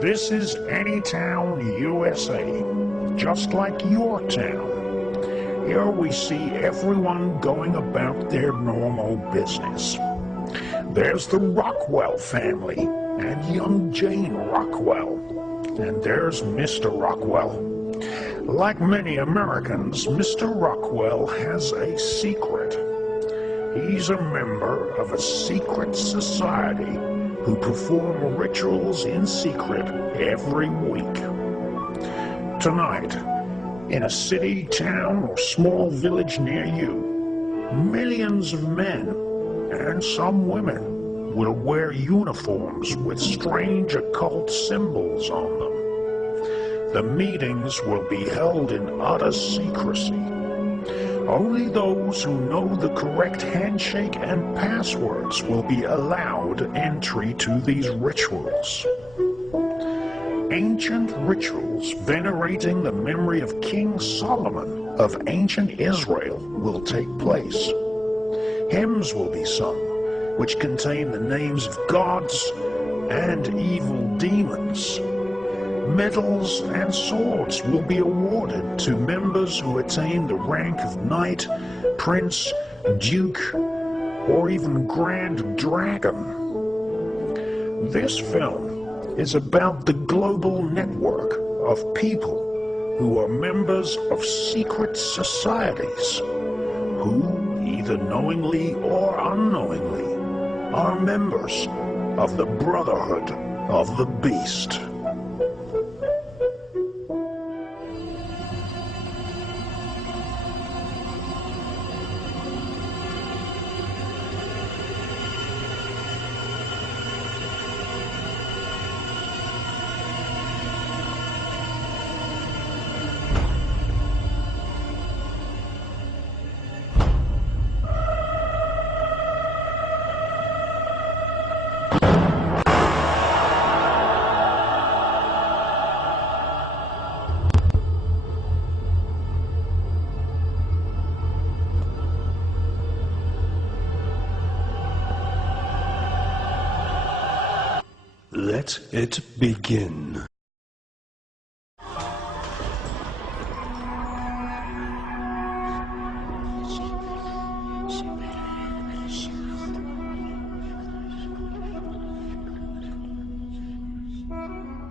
This is any town, USA, just like your town. Here we see everyone going about their normal business. There's the Rockwell family and young Jane Rockwell. And there's Mr. Rockwell. Like many Americans, Mr. Rockwell has a secret. He's a member of a secret society who perform rituals in secret every week. Tonight, in a city, town, or small village near you, millions of men, and some women, will wear uniforms with strange occult symbols on them. The meetings will be held in utter secrecy. Only those who know the correct handshake and passwords will be allowed entry to these rituals. Ancient rituals venerating the memory of King Solomon of ancient Israel will take place. Hymns will be sung, which contain the names of gods and evil demons. Medals and swords will be awarded to members who attain the rank of knight, prince, duke, or even grand dragon. This film is about the global network of people who are members of secret societies, who, either knowingly or unknowingly, are members of the Brotherhood of the Beast. Let it begin.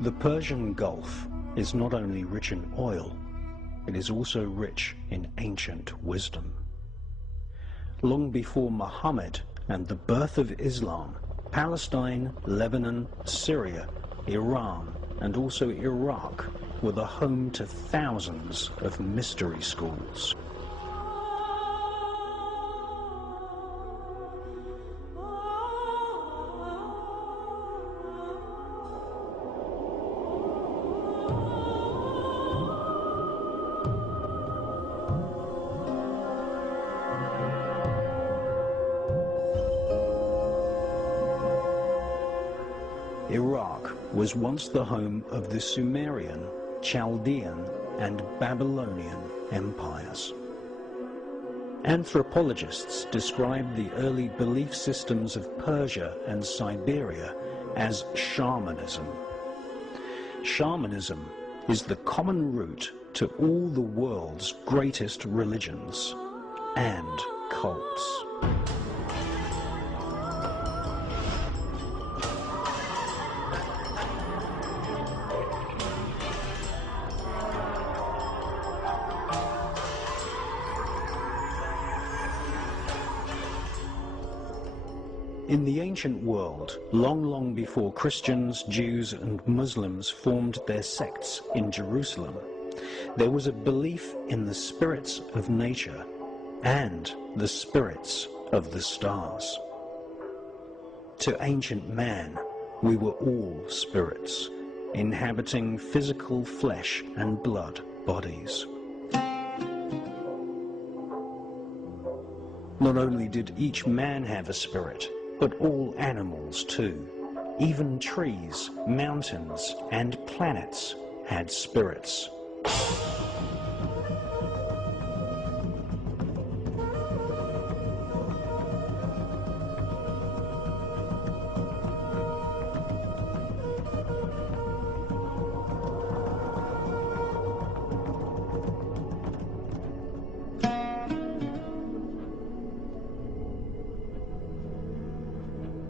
The Persian Gulf is not only rich in oil, it is also rich in ancient wisdom. Long before Muhammad and the birth of Islam, Palestine, Lebanon, Syria, Iran, and also Iraq were the home to thousands of mystery schools. Iraq was once the home of the Sumerian, Chaldean, and Babylonian empires. Anthropologists describe the early belief systems of Persia and Siberia as shamanism. Shamanism is the common root to all the world's greatest religions and cults. In the ancient world, long before Christians, Jews, and Muslims formed their sects in Jerusalem, there was a belief in the spirits of nature and the spirits of the stars. To ancient man, we were all spirits, inhabiting physical flesh and blood bodies. Not only did each man have a spirit, but all animals too. Even trees, mountains, and planets had spirits.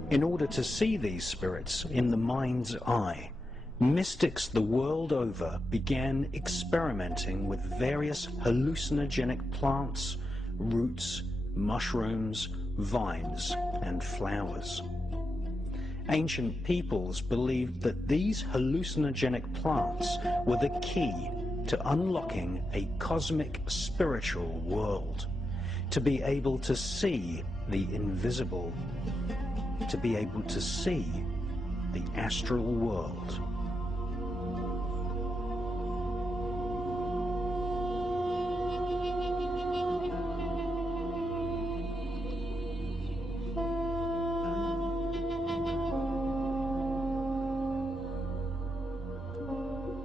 In order to see these spirits in the mind's eye, mystics the world over began experimenting with various hallucinogenic plants, roots, mushrooms, vines, and flowers. Ancient peoples believed that these hallucinogenic plants were the key to unlocking a cosmic spiritual world, to be able to see the invisible, to be able to see the astral world.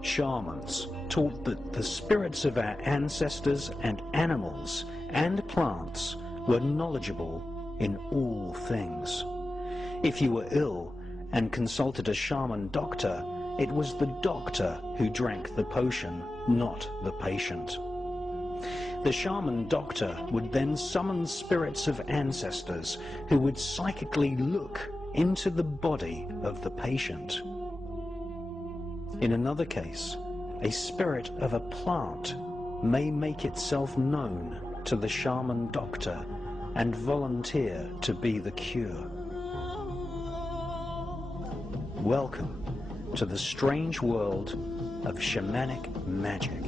Shamans taught that the spirits of our ancestors and animals and plants were knowledgeable in all things. If you were ill and consulted a shaman doctor, it was the doctor who drank the potion, not the patient. The shaman doctor would then summon spirits of ancestors who would psychically look into the body of the patient. In another case, a spirit of a plant may make itself known to the shaman doctor and volunteer to be the cure. Welcome to the strange world of shamanic magic.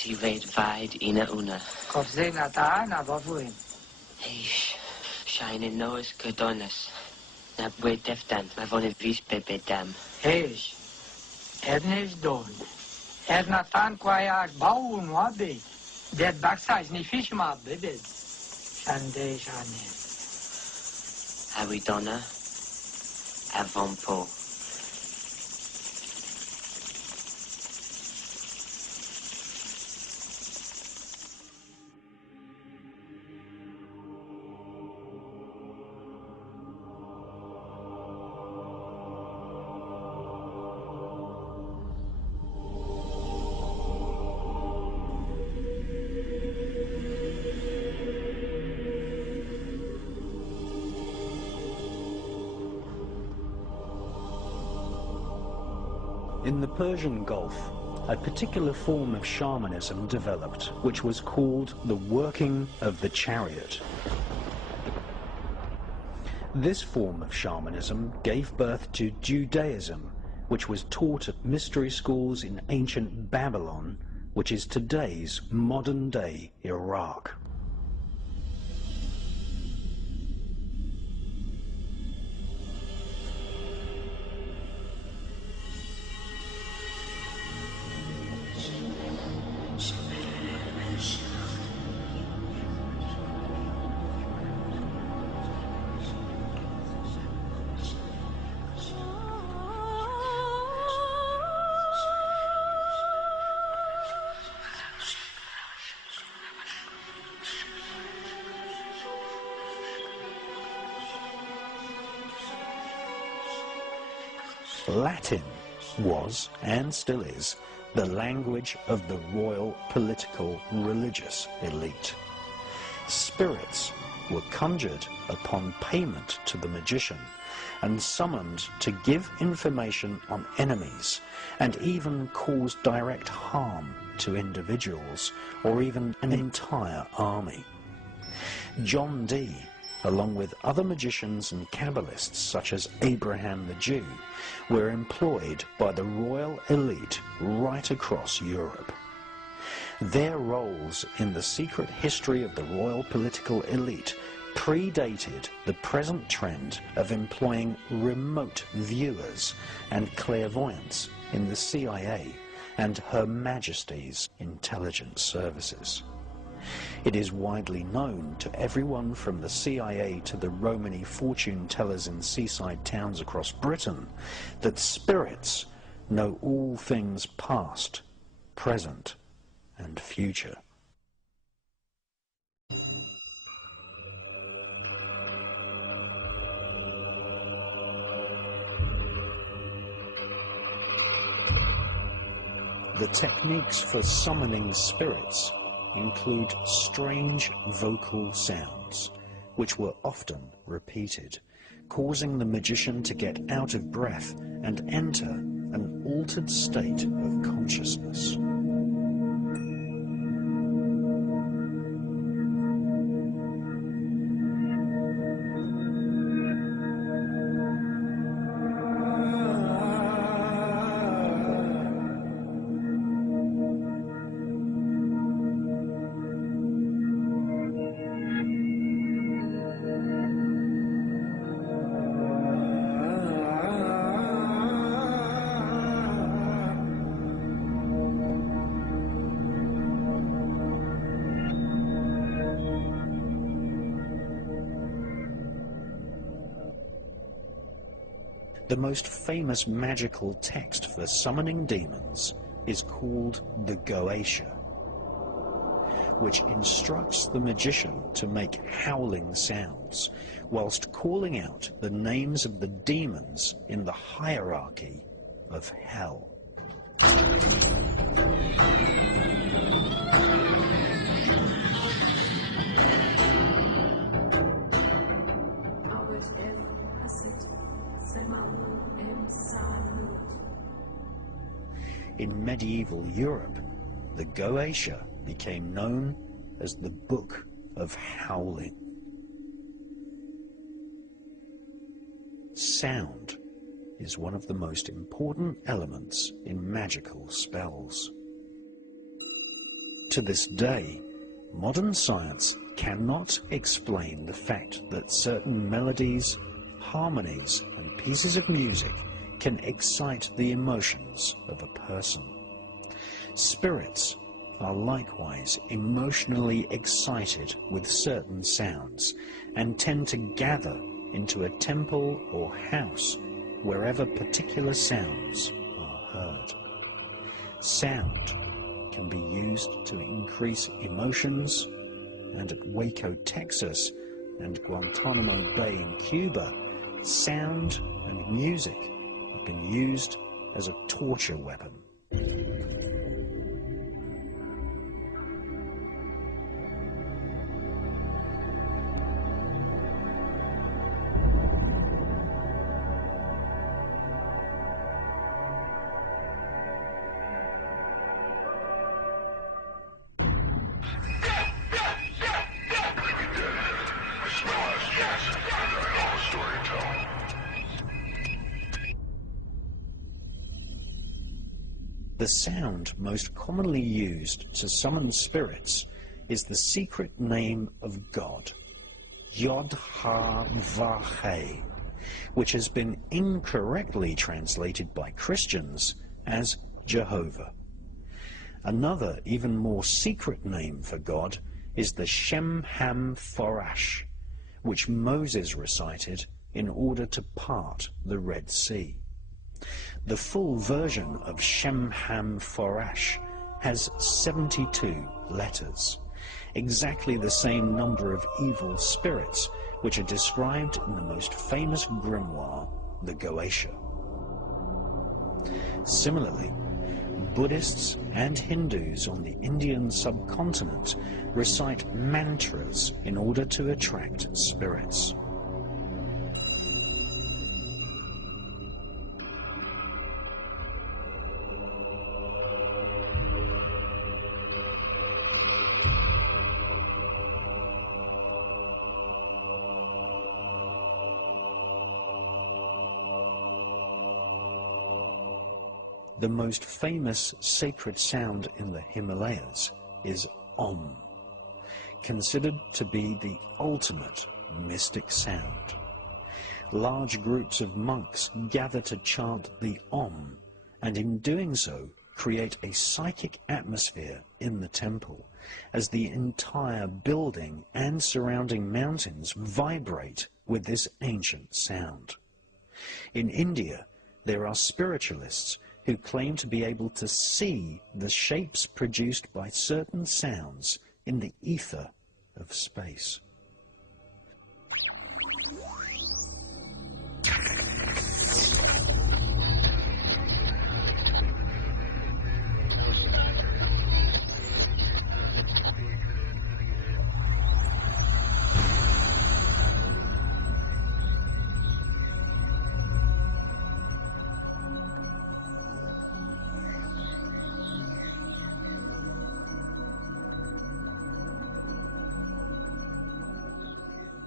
Si weet vaid ina una. Kopse na ta na bafuin. Eish, shine noes kudonas. Na bwe deftan, ma vone vis pepe dam. Heish. Ernest don. Ernatan kwaya bau no abe. Det baksa is ni fish ma bebed. Shande shane. Awidona, avompo. In the Persian Gulf, a particular form of shamanism developed, which was called the working of the chariot. This form of shamanism gave birth to Judaism, which was taught at mystery schools in ancient Babylon, which is today's modern-day Iraq. Latin was, and still is, the language of the royal political religious elite. Spirits were conjured upon payment to the magician and summoned to give information on enemies and even cause direct harm to individuals or even an entire army. John Dee, along with other magicians and Kabbalists such as Abraham the Jew, were employed by the royal elite right across Europe. Their roles in the secret history of the royal political elite predated the present trend of employing remote viewers and clairvoyants in the CIA and Her Majesty's intelligence services. It is widely known to everyone from the CIA to the Romany fortune tellers in seaside towns across Britain that spirits know all things past, present, and future. The techniques for summoning spirits include strange vocal sounds, which were often repeated, causing the magician to get out of breath and enter an altered state of consciousness. The most famous magical text for summoning demons is called the Goetia, which instructs the magician to make howling sounds whilst calling out the names of the demons in the hierarchy of hell. In medieval Europe, the Goetia became known as the Book of Howling. Sound is one of the most important elements in magical spells. To this day, modern science cannot explain the fact that certain melodies, harmonies, and pieces of music can excite the emotions of a person. Spirits are likewise emotionally excited with certain sounds and tend to gather into a temple or house wherever particular sounds are heard. Sound can be used to increase emotions, and at Waco, Texas, and Guantanamo Bay in Cuba, sound and music have been used as a torture weapon. The sound most commonly used to summon spirits is the secret name of God, Yod-Ha-Vah-He, which has been incorrectly translated by Christians as Jehovah. Another, even more secret name for God is the Shem-Ham-Forash, which Moses recited in order to part the Red Sea. The full version of Shem-Ham-Forash has 72 letters, exactly the same number of evil spirits which are described in the most famous grimoire, the Goetia. Similarly, Buddhists and Hindus on the Indian subcontinent recite mantras in order to attract spirits. The most famous sacred sound in the Himalayas is Om, considered to be the ultimate mystic sound. Large groups of monks gather to chant the Om, and in doing so create a psychic atmosphere in the temple, as the entire building and surrounding mountains vibrate with this ancient sound. In India, there are spiritualists who claim to be able to see the shapes produced by certain sounds in the ether of space.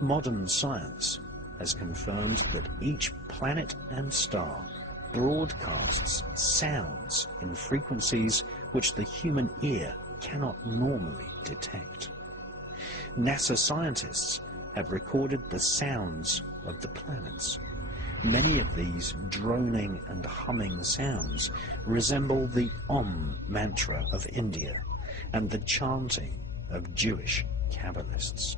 Modern science has confirmed that each planet and star broadcasts sounds in frequencies which the human ear cannot normally detect. NASA scientists have recorded the sounds of the planets. Many of these droning and humming sounds resemble the Om mantra of India and the chanting of Jewish Kabbalists.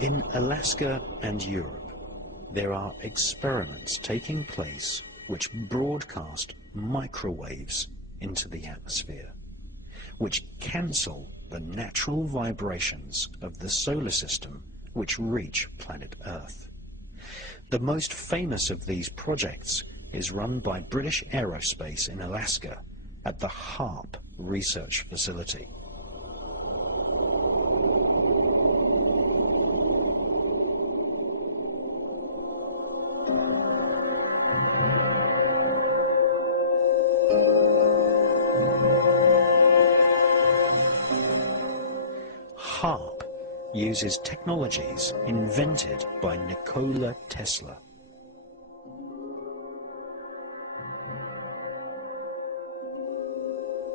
In Alaska and Europe, there are experiments taking place which broadcast microwaves into the atmosphere, which cancel the natural vibrations of the solar system which reach planet Earth. The most famous of these projects is run by British Aerospace in Alaska at the HARP research facility. HARP uses technologies invented by Nikola Tesla.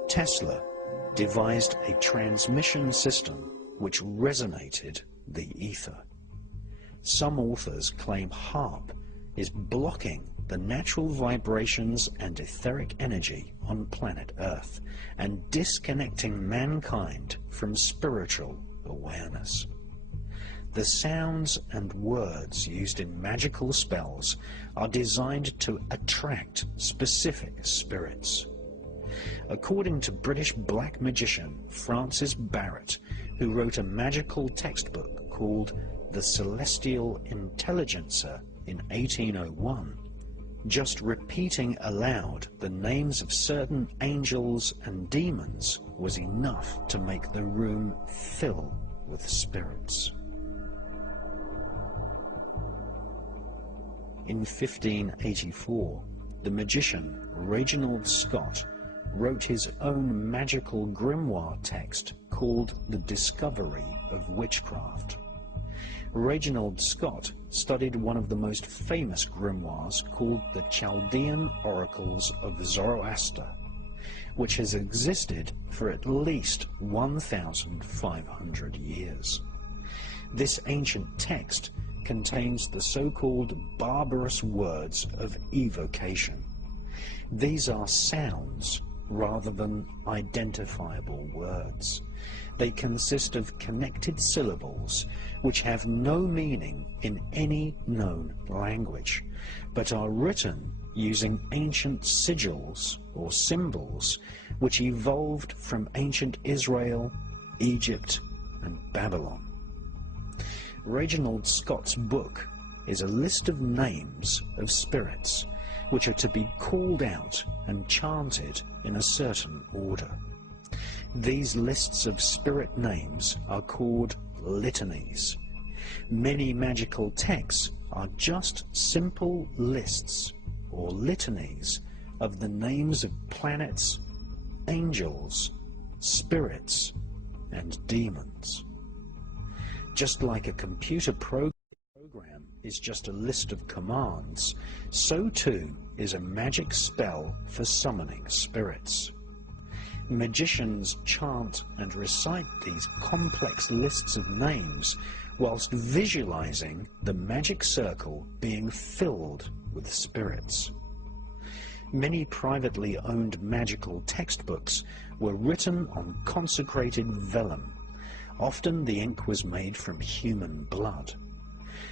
Tesla devised a transmission system which resonated the ether. Some authors claim HARP is blocking the natural vibrations and etheric energy on planet Earth and disconnecting mankind from spiritual awareness. The sounds and words used in magical spells are designed to attract specific spirits. According to British black magician Francis Barrett, who wrote a magical textbook called The Celestial Intelligencer in 1801, just repeating aloud the names of certain angels and demons was enough to make the room fill with spirits. In 1584, the magician Reginald Scott wrote his own magical grimoire text called The Discovery of Witchcraft. Reginald Scott studied one of the most famous grimoires called the Chaldean Oracles of Zoroaster, which has existed for at least 1,500 years. This ancient text contains the so-called barbarous words of evocation. These are sounds rather than identifiable words. They consist of connected syllables which have no meaning in any known language, but are written using ancient sigils or symbols which evolved from ancient Israel, Egypt, and Babylon. Reginald Scott's book is a list of names of spirits which are to be called out and chanted in a certain order. These lists of spirit names are called litanies. Many magical texts are just simple lists or litanies of the names of planets, angels, spirits, and demons. Just like a computer program is just a list of commands, so too is a magic spell for summoning spirits. Magicians chant and recite these complex lists of names whilst visualizing the magic circle being filled with spirits. Many privately owned magical textbooks were written on consecrated vellum. Often the ink was made from human blood.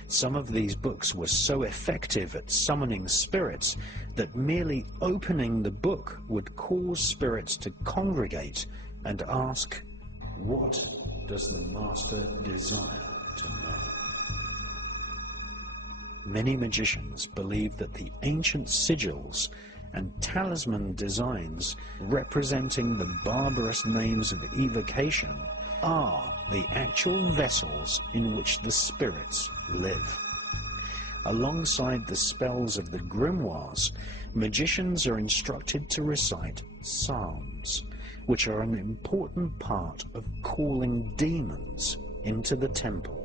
Some of these books were so effective at summoning spirits that merely opening the book would cause spirits to congregate and ask, "What does the master desire to know?" Many magicians believe that the ancient sigils and talisman designs representing the barbarous names of evocation are the actual vessels in which the spirits live. Alongside the spells of the grimoires, magicians are instructed to recite psalms, which are an important part of calling demons into the temple.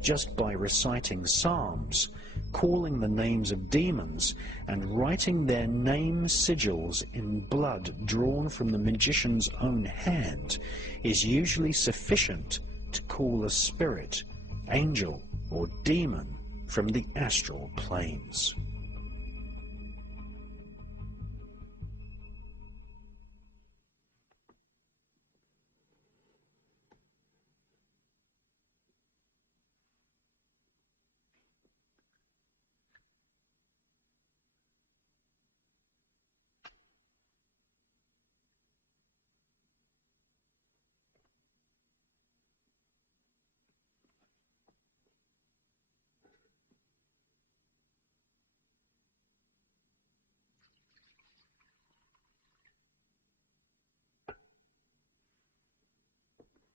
Just by reciting psalms, calling the names of demons, and writing their name sigils in blood drawn from the magician's own hand is usually sufficient to call a spirit, angel, or demon from the astral planes.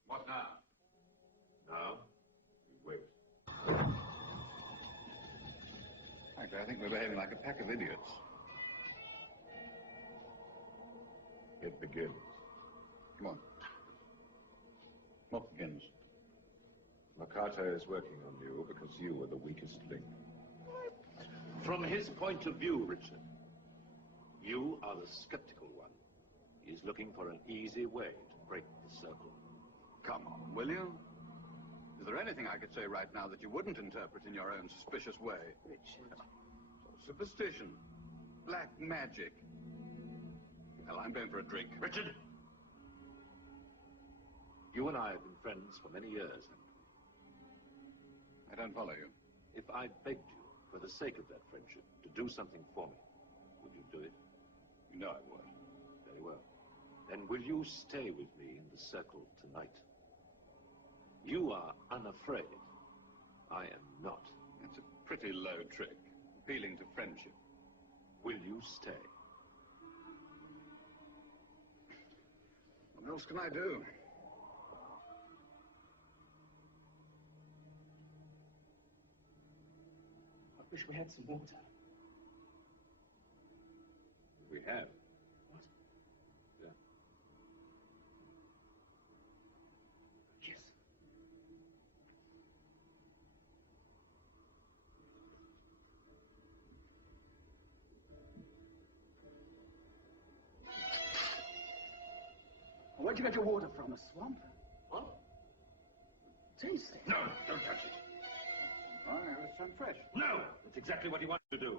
What now? Now, you wait. Frankly, I think we're behaving like a pack of idiots. It begins. Come on. What begins? Makata is working on you because you are the weakest link. From his point of view, Richard, you are the skeptical one. He is looking for an easy way to break the circle. Come on, will you? Is there anything I could say right now that you wouldn't interpret in your own suspicious way? Richard. Superstition. Black magic. Well, I'm going for a drink. Richard! You and I have been friends for many years, haven't we? I don't follow you. If I begged you, for the sake of that friendship, to do something for me, would you do it? You know I would. Very well. Then will you stay with me in the circle tonight? You are unafraid. I am not. It's a pretty low trick, appealing to friendship. Will you stay? What else can I do? Wish we had some water. We have. What? Yeah. Yes. Where'd you get your water from? A swamp? What? Taste it. No, don't touch it. Oh, it's some fresh. No! That's exactly what he wanted to do.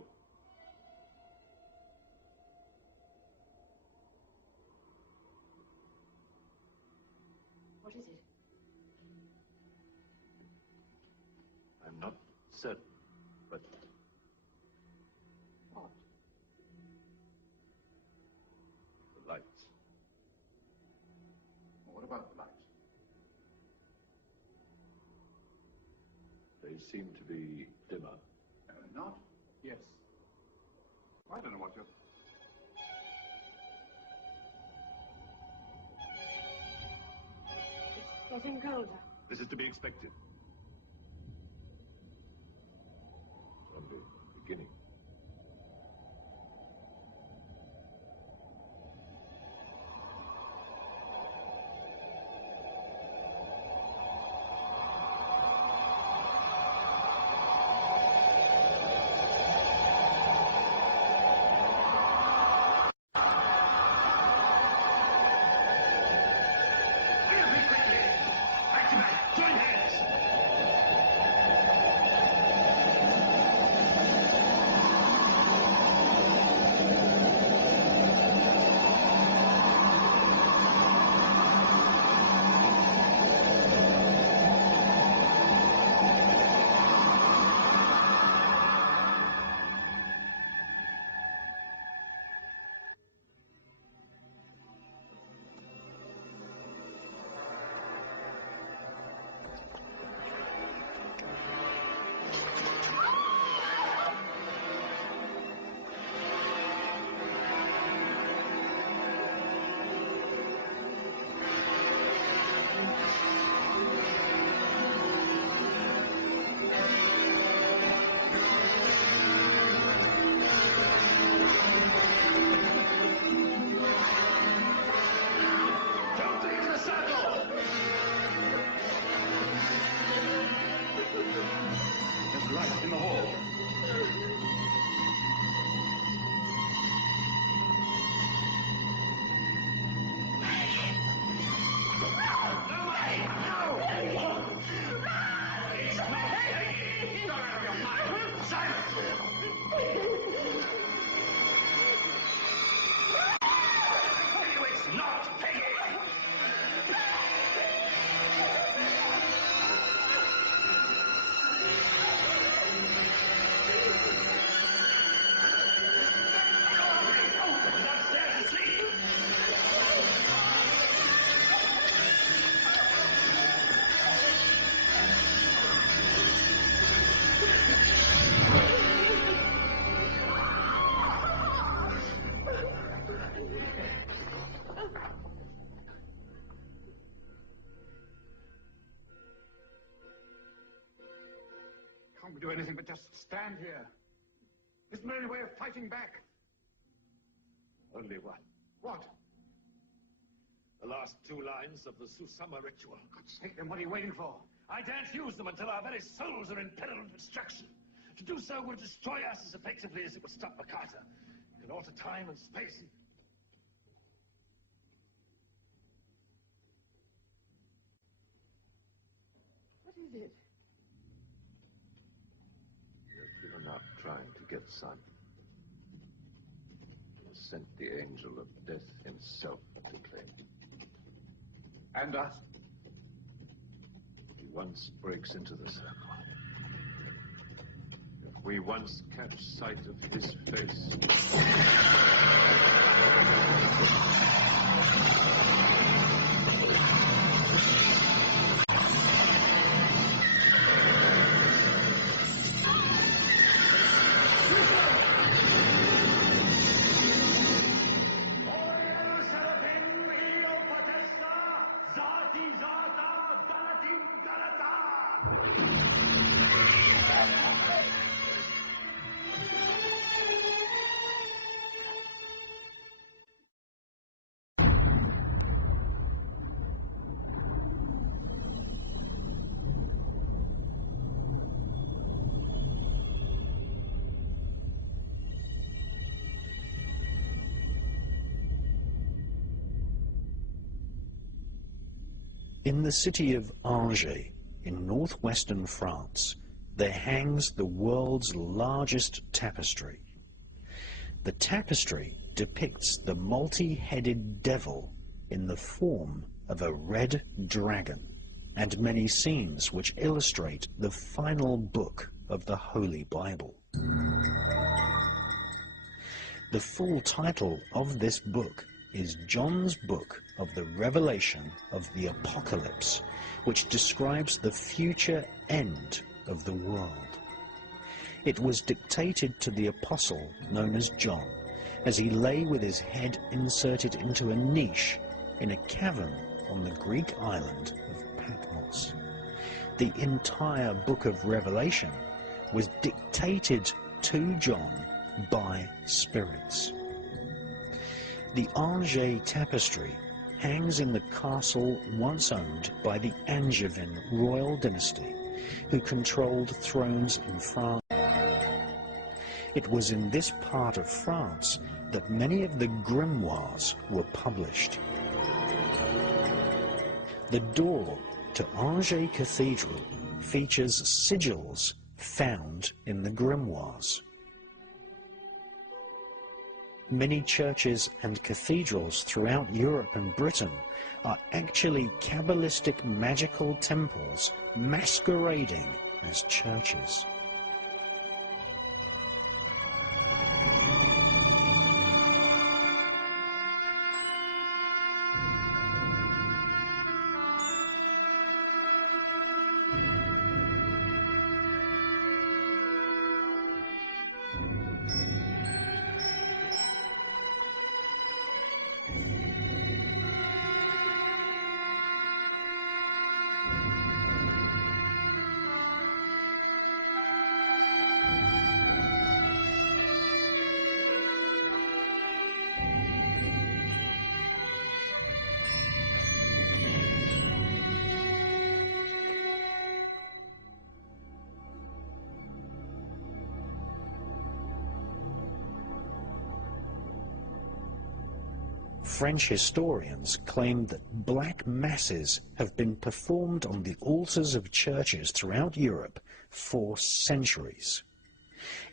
What is it? I'm not certain, but What? the lights. Well, what about the lights? They seem to be dimmer. Not? Yes. I don't know what you're... It's getting colder. This is to be expected. It's only beginning. There's light in the hall. Can't we do anything but just stand here? Isn't there any way of fighting back? Only one. What? The last two lines of the Susama ritual. God's sake, then what are you waiting for? I daren't use them until our very souls are in peril of destruction. To do so would destroy us as effectively as it would stop Makata. It can alter time and space. What is it? He has given up trying to get Sun. He has sent the angel of death himself to claim him. And us? If he once breaks into the circle, if we once catch sight of his face, In the city of Angers, in northwestern France, there hangs the world's largest tapestry. The tapestry depicts the multi-headed devil in the form of a red dragon, and many scenes which illustrate the final book of the Holy Bible. The full title of this book is John's Book of the Revelation of the Apocalypse, which describes the future end of the world. It was dictated to the apostle known as John, as he lay with his head inserted into a niche in a cavern on the Greek island of Patmos. The entire book of Revelation was dictated to John by spirits. The Angers tapestry hangs in the castle once owned by the Angevin royal dynasty, who controlled thrones in France. It was in this part of France that many of the grimoires were published. The door to Angers Cathedral features sigils found in the grimoires. Many churches and cathedrals throughout Europe and Britain are actually Kabbalistic magical temples masquerading as churches. French historians claim that black masses have been performed on the altars of churches throughout Europe for centuries.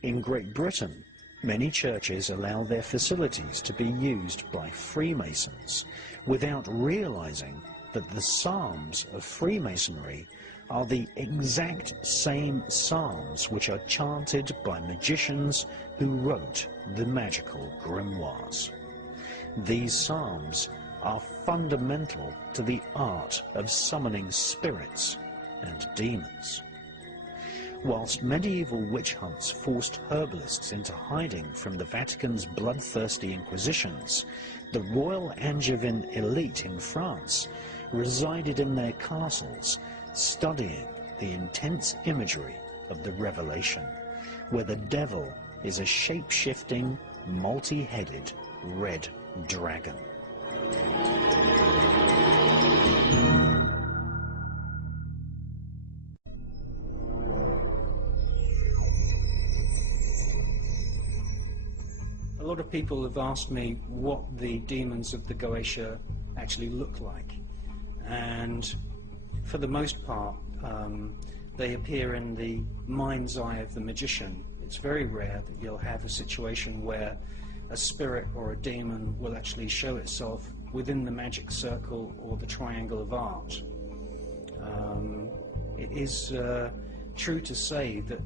In Great Britain, many churches allow their facilities to be used by Freemasons without realizing that the psalms of Freemasonry are the exact same psalms which are chanted by magicians who wrote the magical grimoires. These psalms are fundamental to the art of summoning spirits and demons. Whilst medieval witch hunts forced herbalists into hiding from the Vatican's bloodthirsty inquisitions, the royal Angevin elite in France resided in their castles, studying the intense imagery of the Revelation, where the devil is a shape-shifting, multi-headed red dragon. A lot of people have asked me what the demons of the Goetia actually look like, and for the most part they appear in the mind's eye of the magician. It's very rare that you'll have a situation where a spirit or a demon will actually show itself within the magic circle or the triangle of art. It is true to say that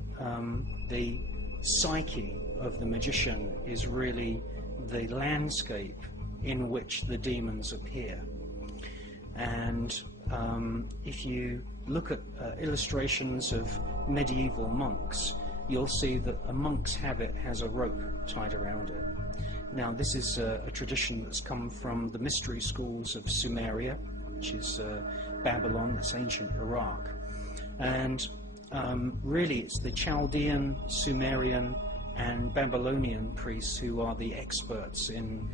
the psyche of the magician is really the landscape in which the demons appear. And if you look at illustrations of medieval monks, you'll see that a monk's habit has a rope tied around it. Now, this is a tradition that's come from the mystery schools of Sumeria, which is Babylon, that's ancient Iraq. And really it's the Chaldean, Sumerian and Babylonian priests who are the experts in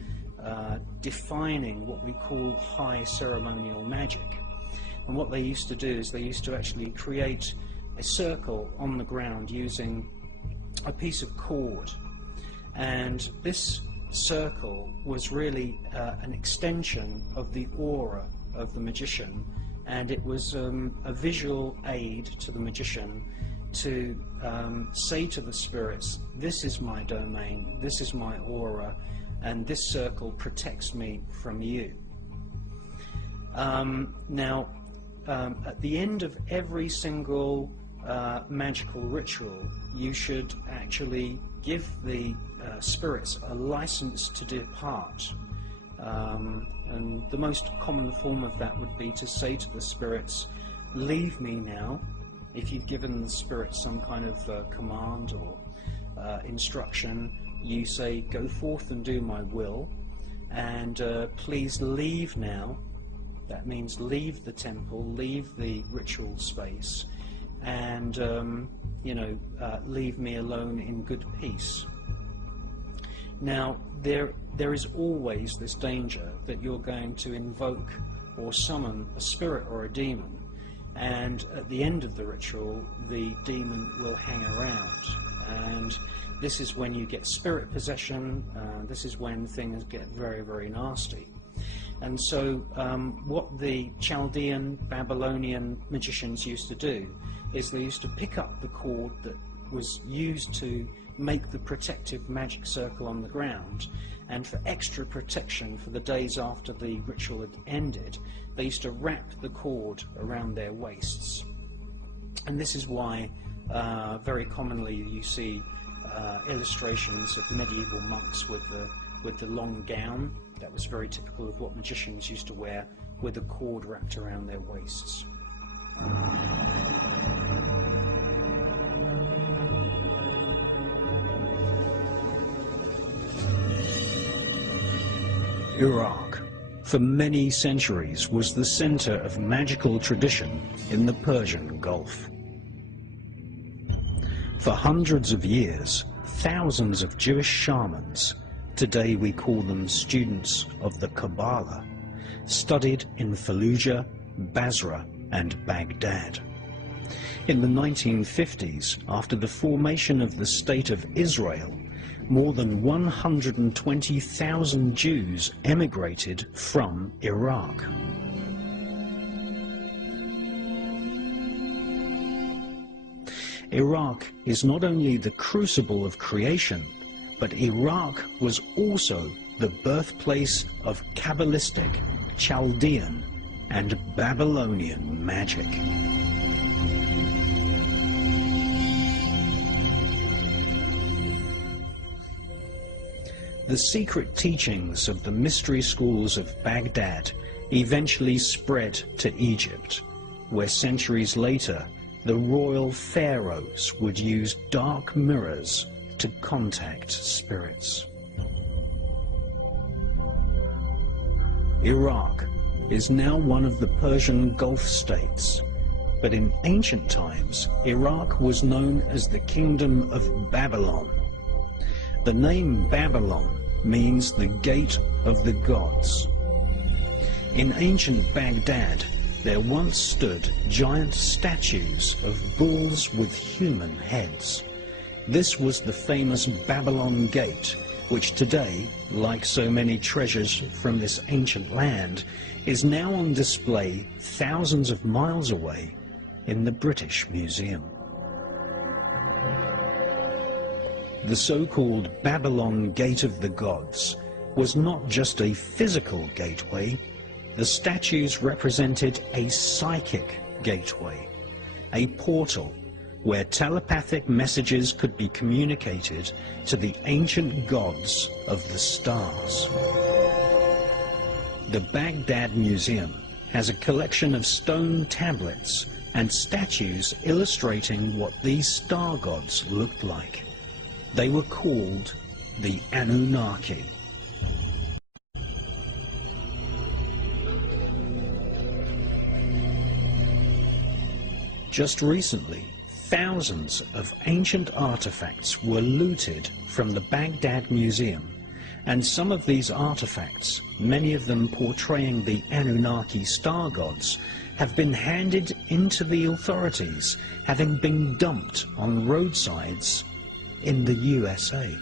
defining what we call high ceremonial magic. And what they used to do is they used to actually create a circle on the ground using a piece of cord. And this circle was really an extension of the aura of the magician, and it was a visual aid to the magician to say to the spirits, this is my domain, this is my aura, and this circle protects me from you. Now, at the end of every single magical ritual, you should actually give the spirits a license to depart. And the most common form of that would be to say to the spirits, leave me now. If you've given the spirits some kind of command or instruction, you say, go forth and do my will, and please leave now. That means leave the temple, leave the ritual space, and leave me alone in good peace. Now, there is always this danger that you're going to invoke or summon a spirit or a demon, and at the end of the ritual, the demon will hang around, and this is when you get spirit possession. This is when things get very, very nasty. And so what the Chaldean, Babylonian magicians used to do is they used to pick up the cord that was used to make the protective magic circle on the ground, and for extra protection for the days after the ritual had ended, they used to wrap the cord around their waists. And this is why very commonly you see illustrations of medieval monks with the long gown. That was very typical of what magicians used to wear, with a cord wrapped around their waists. Iraq, for many centuries, was the center of magical tradition in the Persian Gulf. For hundreds of years, thousands of Jewish shamans, today we call them students of the Kabbalah, studied in Fallujah, Basra, and Baghdad. In the 1950s, after the formation of the State of Israel, more than 120,000 Jews emigrated from Iraq. Iraq is not only the crucible of creation, but Iraq was also the birthplace of Kabbalistic, Chaldean, and Babylonian magic. The secret teachings of the mystery schools of Baghdad eventually spread to Egypt, where centuries later the royal pharaohs would use dark mirrors to contact spirits. Iraq is now one of the Persian Gulf states, but in ancient times Iraq was known as the Kingdom of Babylon. The name Babylon means the gate of the gods. In ancient Baghdad, there once stood giant statues of bulls with human heads. This was the famous Babylon Gate, which today, like so many treasures from this ancient land, is now on display thousands of miles away in the British Museum. The so-called Babylon Gate of the Gods was not just a physical gateway. The statues represented a psychic gateway, a portal where telepathic messages could be communicated to the ancient gods of the stars. The Baghdad Museum has a collection of stone tablets and statues illustrating what these star gods looked like. They were called the Anunnaki. Just recently, thousands of ancient artifacts were looted from the Baghdad Museum, and some of these artifacts, many of them portraying the Anunnaki star gods, have been handed into the authorities, having been dumped on roadsides in the USA.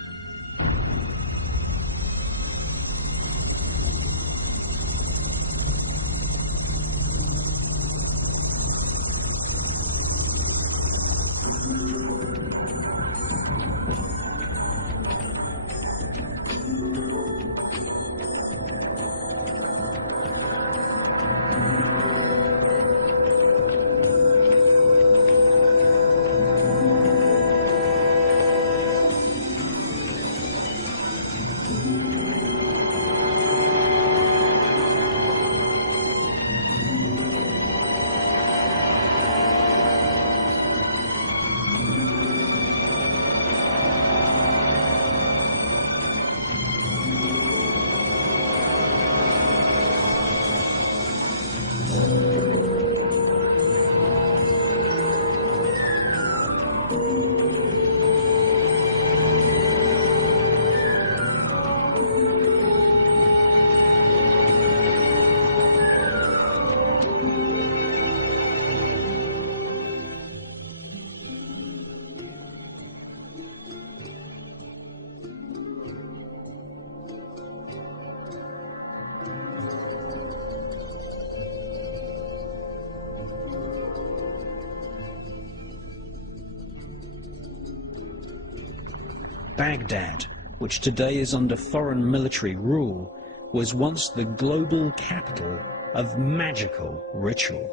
Baghdad, which today is under foreign military rule, was once the global capital of magical ritual.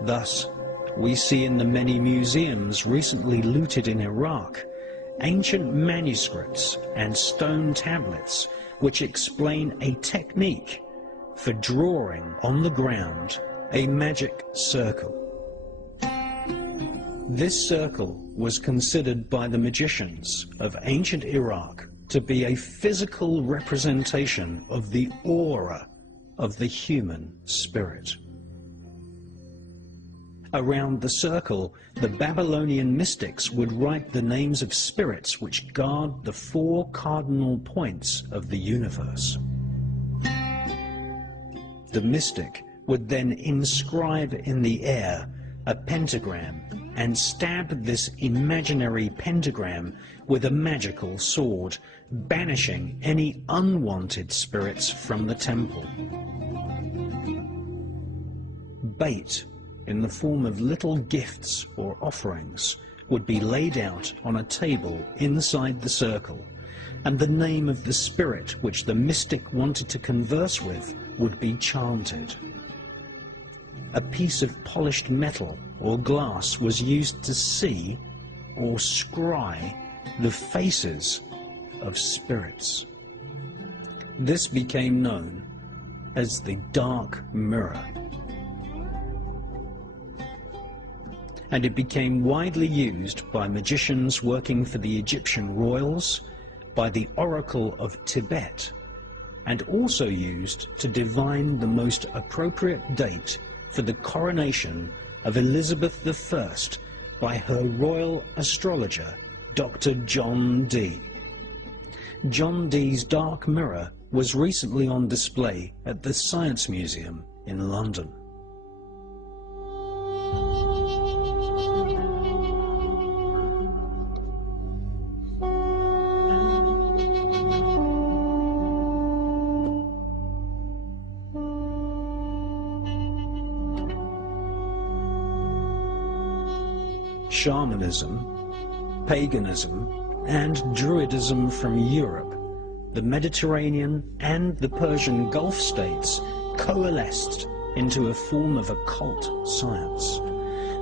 Thus, we see in the many museums recently looted in Iraq ancient manuscripts and stone tablets which explain a technique for drawing on the ground a magic circle. This circle was considered by the magicians of ancient Iraq to be a physical representation of the aura of the human spirit. Around the circle, the Babylonian mystics would write the names of spirits which guard the 4 cardinal points of the universe. The mystic would then inscribe in the air a pentagram and stab this imaginary pentagram with a magical sword, banishing any unwanted spirits from the temple. Bait, in the form of little gifts or offerings, would be laid out on a table inside the circle, and the name of the spirit which the mystic wanted to converse with would be chanted. A piece of polished metal or glass was used to see or scry the faces of spirits. This became known as the dark mirror, and it became widely used by magicians working for the Egyptian royals, by the Oracle of Tibet, and also used to divine the most appropriate date for the coronation of Elizabeth I by her royal astrologer, Dr. John Dee. John Dee's dark mirror was recently on display at the Science Museum in London. Shamanism, paganism, and Druidism from Europe, the Mediterranean and the Persian Gulf states coalesced into a form of occult science.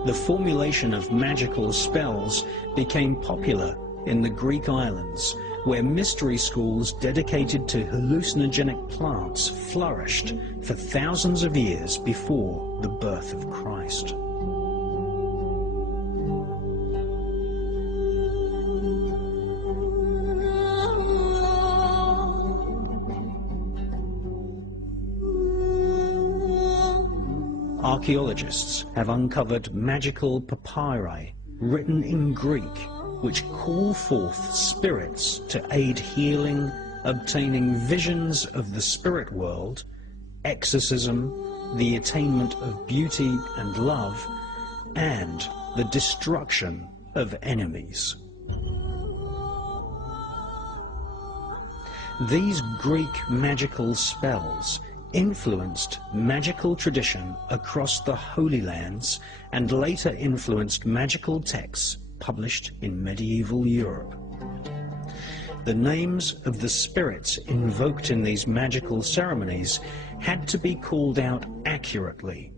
The formulation of magical spells became popular in the Greek islands, where mystery schools dedicated to hallucinogenic plants flourished for thousands of years before the birth of Christ. Archaeologists have uncovered magical papyri written in Greek which call forth spirits to aid healing, obtaining visions of the spirit world, exorcism, the attainment of beauty and love, and the destruction of enemies. These Greek magical spells influenced magical tradition across the Holy Lands and later influenced magical texts published in medieval Europe. The names of the spirits invoked in these magical ceremonies had to be called out accurately,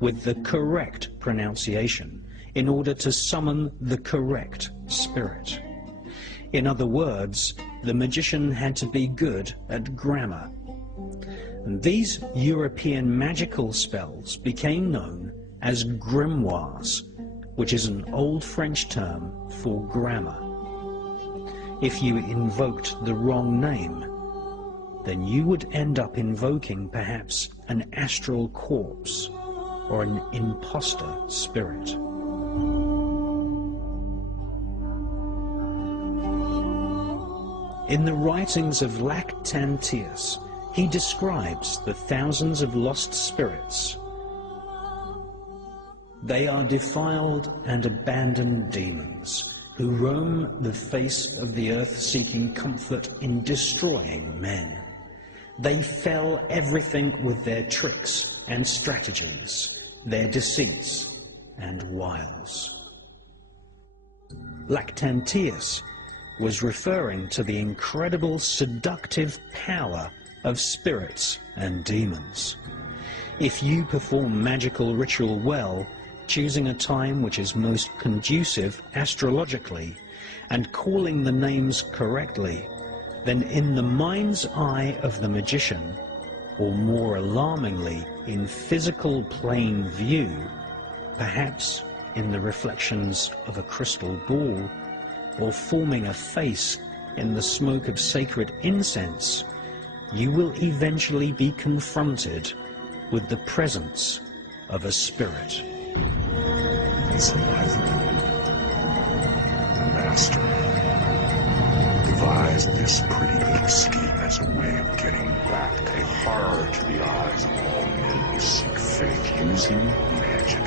with the correct pronunciation, in order to summon the correct spirit. In other words, the magician had to be good at grammar. And these European magical spells became known as grimoires, which is an old French term for grammar. If you invoked the wrong name, then you would end up invoking perhaps an astral corpse or an imposter spirit. In the writings of Lactantius, he describes the thousands of lost spirits. They are defiled and abandoned demons who roam the face of the earth seeking comfort in destroying men. They fell everything with their tricks and strategies, their deceits and wiles. Lactantius was referring to the incredible seductive power of spirits and demons. If you perform magical ritual well, choosing a time which is most conducive astrologically, and calling the names correctly, then in the mind's eye of the magician, or more alarmingly, in physical plain view, perhaps in the reflections of a crystal ball, or forming a face in the smoke of sacred incense, you will eventually be confronted with the presence of a spirit. It's alive. The master devised this pretty little scheme as a way of getting back a horror to the eyes of all men who seek faith using magic.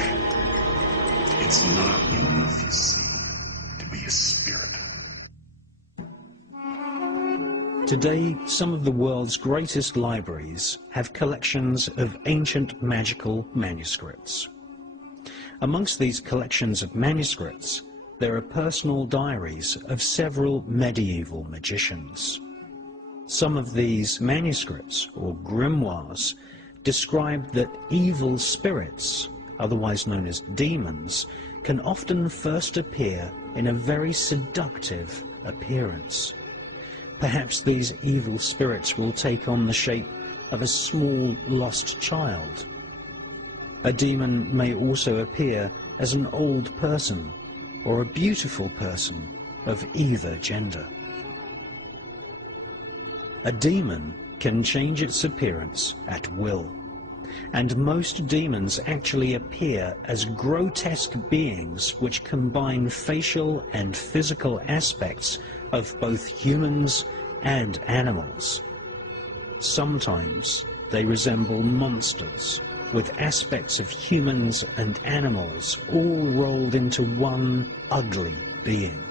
It's not enough, you see, to be a spirit. Today, some of the world's greatest libraries have collections of ancient magical manuscripts. Amongst these collections of manuscripts, there are personal diaries of several medieval magicians. Some of these manuscripts, or grimoires, describe that evil spirits, otherwise known as demons, can often first appear in a very seductive appearance. Perhaps these evil spirits will take on the shape of a small lost child. A demon may also appear as an old person or a beautiful person of either gender. A demon can change its appearance at will, and most demons actually appear as grotesque beings which combine facial and physical aspects of both humans and animals. Sometimes they resemble monsters, with aspects of humans and animals all rolled into one ugly being.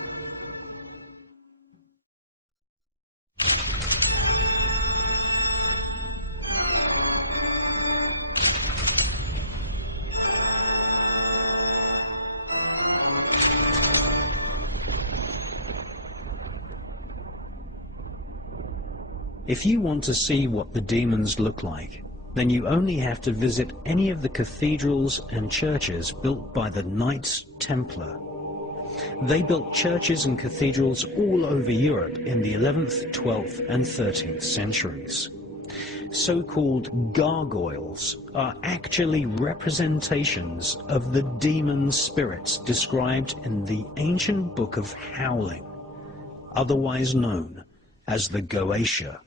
If you want to see what the demons look like, then you only have to visit any of the cathedrals and churches built by the Knights Templar. They built churches and cathedrals all over Europe in the 11th, 12th and 13th centuries. So-called gargoyles are actually representations of the demon spirits described in the ancient book of Howling, otherwise known as the Goetia.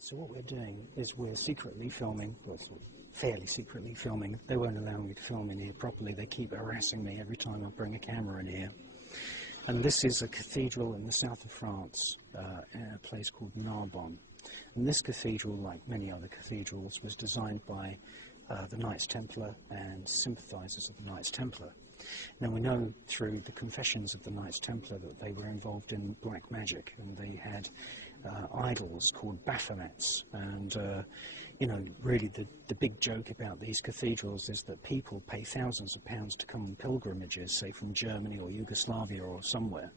So what we're doing is we're secretly filming, well, sort of fairly secretly filming. They won't allow me to film in here properly. They keep harassing me every time I bring a camera in here. And this is a cathedral in the south of France, in a place called Narbonne. And this cathedral, like many other cathedrals, was designed by the Knights Templar and sympathizers of the Knights Templar. Now we know through the confessions of the Knights Templar that they were involved in black magic, and they had idols called Baphomets, and you know, really the big joke about these cathedrals is that people pay thousands of pounds to come on pilgrimages, say from Germany or Yugoslavia or somewhere,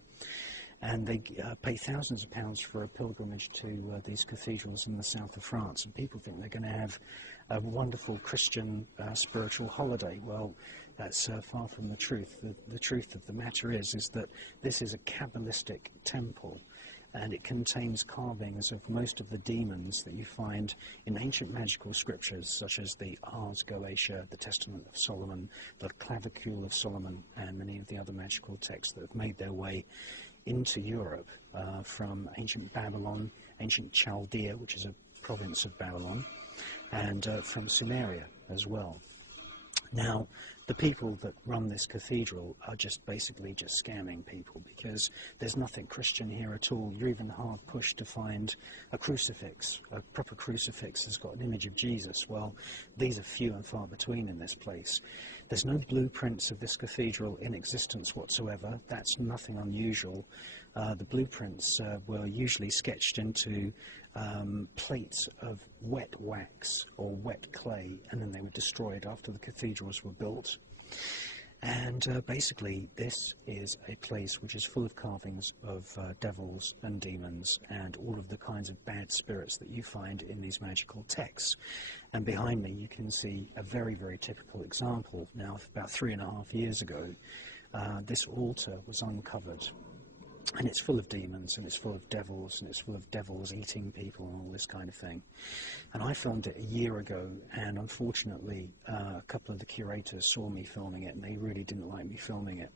and they pay thousands of pounds for a pilgrimage to these cathedrals in the south of France, and people think they're going to have a wonderful Christian spiritual holiday. Well, that's far from the truth. The truth of the matter is that this is a Kabbalistic temple, and it contains carvings of most of the demons that you find in ancient magical scriptures, such as the Ars Goetia, the Testament of Solomon, the Clavicule of Solomon, and many of the other magical texts that have made their way into Europe from ancient Babylon, ancient Chaldea, which is a province of Babylon, and from Sumeria as well. Now, the people that run this cathedral are just basically just scamming people, because there's nothing Christian here at all. You're even hard pushed to find a crucifix. A proper crucifix has got an image of Jesus. Well, these are few and far between in this place. There's no blueprints of this cathedral in existence whatsoever. That's nothing unusual. The blueprints were usually sketched into plates of wet wax or wet clay, and then they were destroyed after the cathedrals were built. And basically this is a place which is full of carvings of devils and demons and all of the kinds of bad spirits that you find in these magical texts. And behind me you can see a very, very typical example. Now, about 3.5 years ago, this altar was uncovered. And it's full of demons, and it's full of devils, and it's full of devils eating people and all this kind of thing. And I filmed it a year ago, and unfortunately a couple of the curators saw me filming it, and they really didn't like me filming it.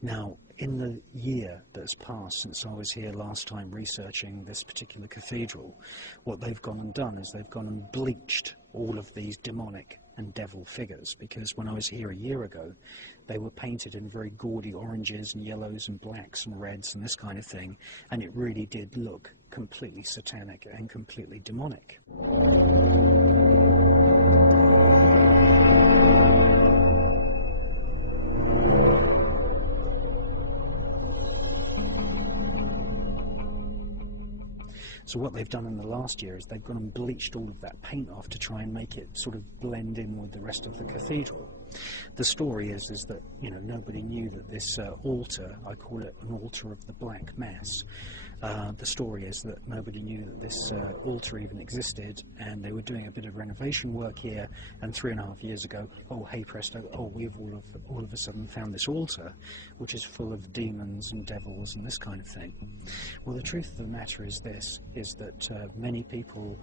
Now, in the year that has passed since I was here last time researching this particular cathedral, what they've gone and done is they've gone and bleached all of these demonic and devil figures, because when I was here a year ago, they were painted in very gaudy oranges and yellows and blacks and reds and this kind of thing, and it really did look completely satanic and completely demonic. So what they've done in the last year is they've gone and bleached all of that paint off to try and make it sort of blend in with the rest of the cathedral. The story is that, you know, nobody knew that this altar, I call it an altar of the Black Mass, the story is that nobody knew that this altar even existed, and they were doing a bit of renovation work here, and 3.5 years ago, oh hey presto, oh we've all of a sudden found this altar which is full of demons and devils and this kind of thing. Well, the truth of the matter is this, is that many people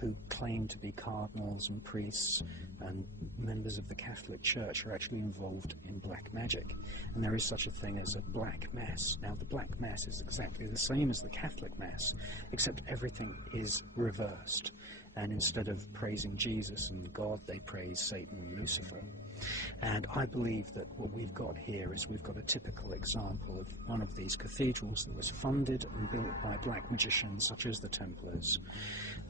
who claim to be cardinals and priests and members of the Catholic Church are actually involved in black magic, and there is such a thing as a Black Mass. Now, the Black Mass is exactly the same as the Catholic Mass, except everything is reversed, and instead of praising Jesus and God, they praise Satan and Lucifer. And I believe that what we've got here is we've got a typical example of one of these cathedrals that was funded and built by black magicians such as the Templars.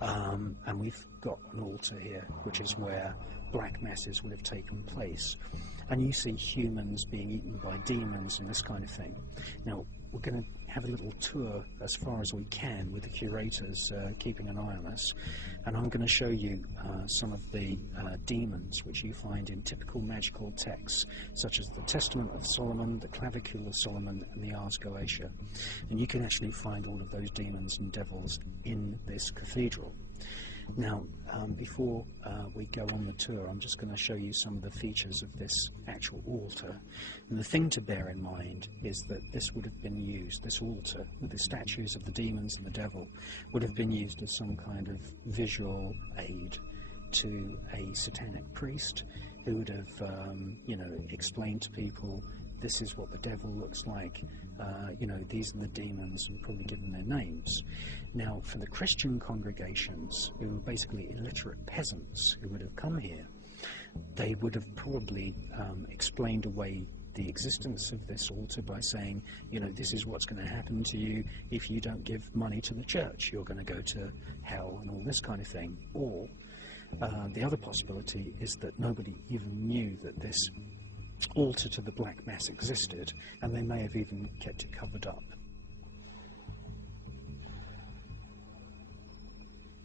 And we've got an altar here, which is where black masses would have taken place. And you see humans being eaten by demons and this kind of thing. Now, we're going to have a little tour as far as we can with the curators keeping an eye on us, and I'm going to show you some of the demons which you find in typical magical texts, such as the Testament of Solomon, the Clavicule of Solomon, and the Ars Goetia. And you can actually find all of those demons and devils in this cathedral. Now, before we go on the tour, I'm just going to show you some of the features of this actual altar. And the thing to bear in mind is that this would have been used, this altar, with the statues of the demons and the devil, would have been used as some kind of visual aid to a satanic priest who would have, you know, explained to people, this is what the devil looks like, you know, these are the demons, and probably given their names. Now, for the Christian congregations, who were basically illiterate peasants who would have come here, they would have probably explained away the existence of this altar by saying, you know, this is what's going to happen to you if you don't give money to the church. You're going to go to hell and all this kind of thing. Or the other possibility is that nobody even knew that this altar to the Black Mass existed, and they may have even kept it covered up.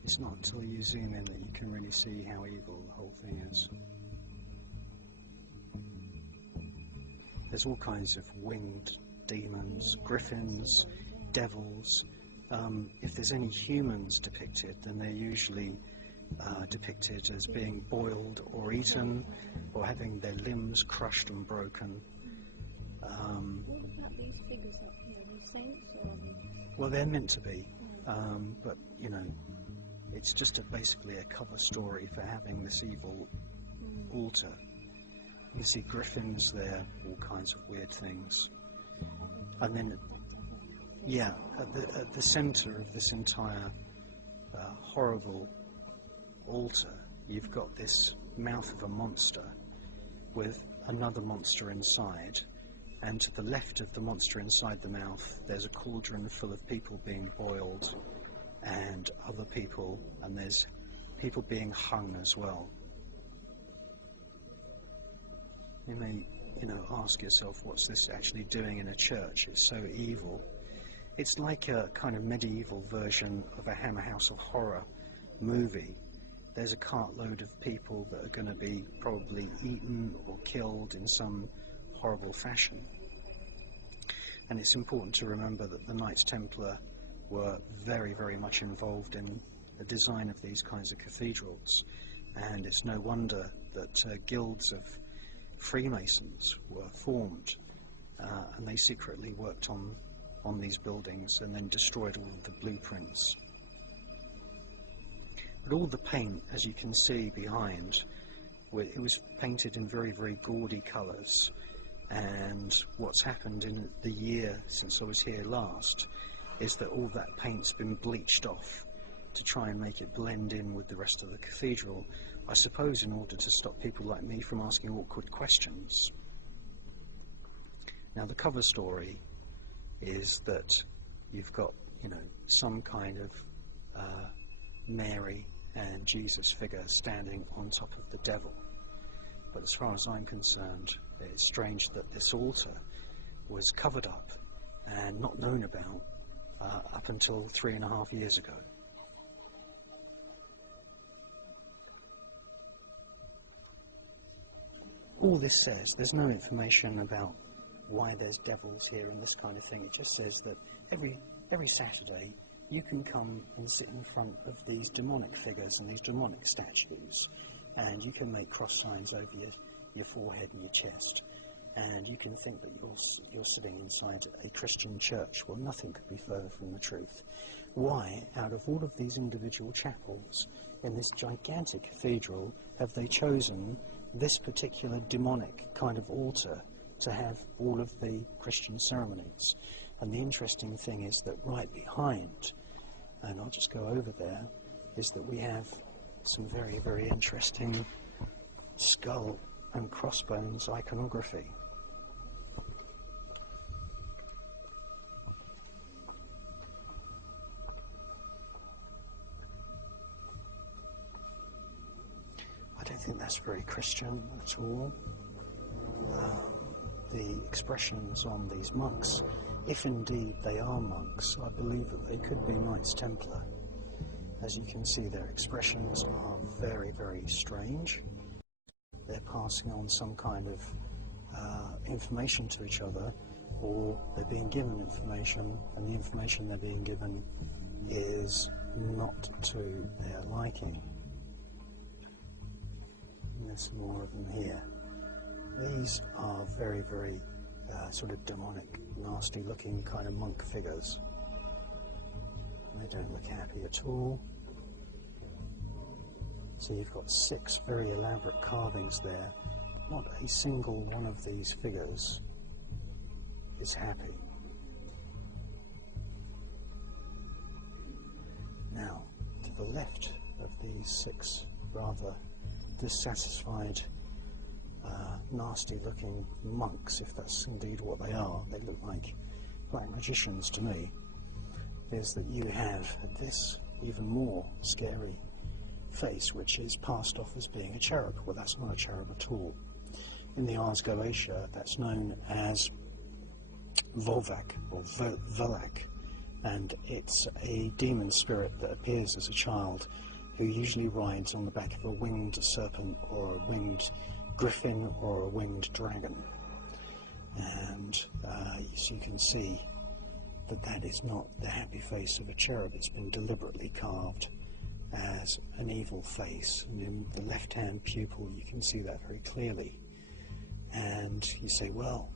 It's not until you zoom in that you can really see how evil the whole thing is. There's all kinds of winged demons, griffins, devils. If there's any humans depicted, then they're usually depicted as being boiled or eaten, or having their limbs crushed and broken. What about these figures up here? Are they saints or? Well, they're meant to be, but you know, it's just basically a cover story for having this evil altar. You see griffins there, all kinds of weird things. And then, yeah, at the centre of this entire horrible altar, you've got this mouth of a monster with another monster inside, and to the left of the monster inside the mouth there's a cauldron full of people being boiled and other people, and there's people being hung as well. You may, ask yourself, what's this actually doing in a church? It's so evil. It's like a kind of medieval version of a Hammer House of Horror movie. There's a cartload of people that are going to be probably eaten or killed in some horrible fashion. And it's important to remember that the Knights Templar were very, very much involved in the design of these kinds of cathedrals, and it's no wonder that guilds of Freemasons were formed, and they secretly worked on these buildings and then destroyed all of the blueprints. But all the paint, as you can see behind, it was painted in very, very gaudy colours, and what's happened in the year since I was here last is that all that paint's been bleached off to try and make it blend in with the rest of the cathedral, I suppose in order to stop people like me from asking awkward questions. Now the cover story is that you've got, some kind of Mary and Jesus figure standing on top of the devil. But as far as I'm concerned, it's strange that this altar was covered up and not known about up until 3.5 years ago. All this says, there's no information about why there's devils here and this kind of thing. It just says that every Saturday you can come and sit in front of these demonic figures and these demonic statues, and you can make cross signs over your forehead and your chest, and you can think that you're sitting inside a Christian church. Well, nothing could be further from the truth. Why, out of all of these individual chapels in this gigantic cathedral, have they chosen this particular demonic kind of altar to have all of the Christian ceremonies? And the interesting thing is that right behind, and I'll just go over there, is that we have some very, very interesting skull and crossbones iconography. I don't think that's very Christian at all. The expressions on these monks, if indeed they are monks, I believe that they could be Knights Templar. As you can see, their expressions are very, very strange. They're passing on some kind of information to each other, or they're being given information, and the information they're being given is not to their liking. And there's some more of them here. These are very, very sort of demonic, nasty looking kind of monk figures. And they don't look happy at all. So you've got 6 very elaborate carvings there. Not a single one of these figures is happy. Now, to the left of these 6 rather dissatisfied, nasty looking monks, if that's indeed what they are, they look like black magicians to me, is that you have this even more scary face, which is passed off as being a cherub. Well, that's not a cherub at all. In the Ars Goetia, that's known as Volvac or Velak, and it's a demon spirit that appears as a child who usually rides on the back of a winged serpent or a winged griffin or a winged dragon. And so you can see that that is not the happy face of a cherub. It's been deliberately carved as an evil face, and in the left hand pupil you can see that very clearly. And you say, well,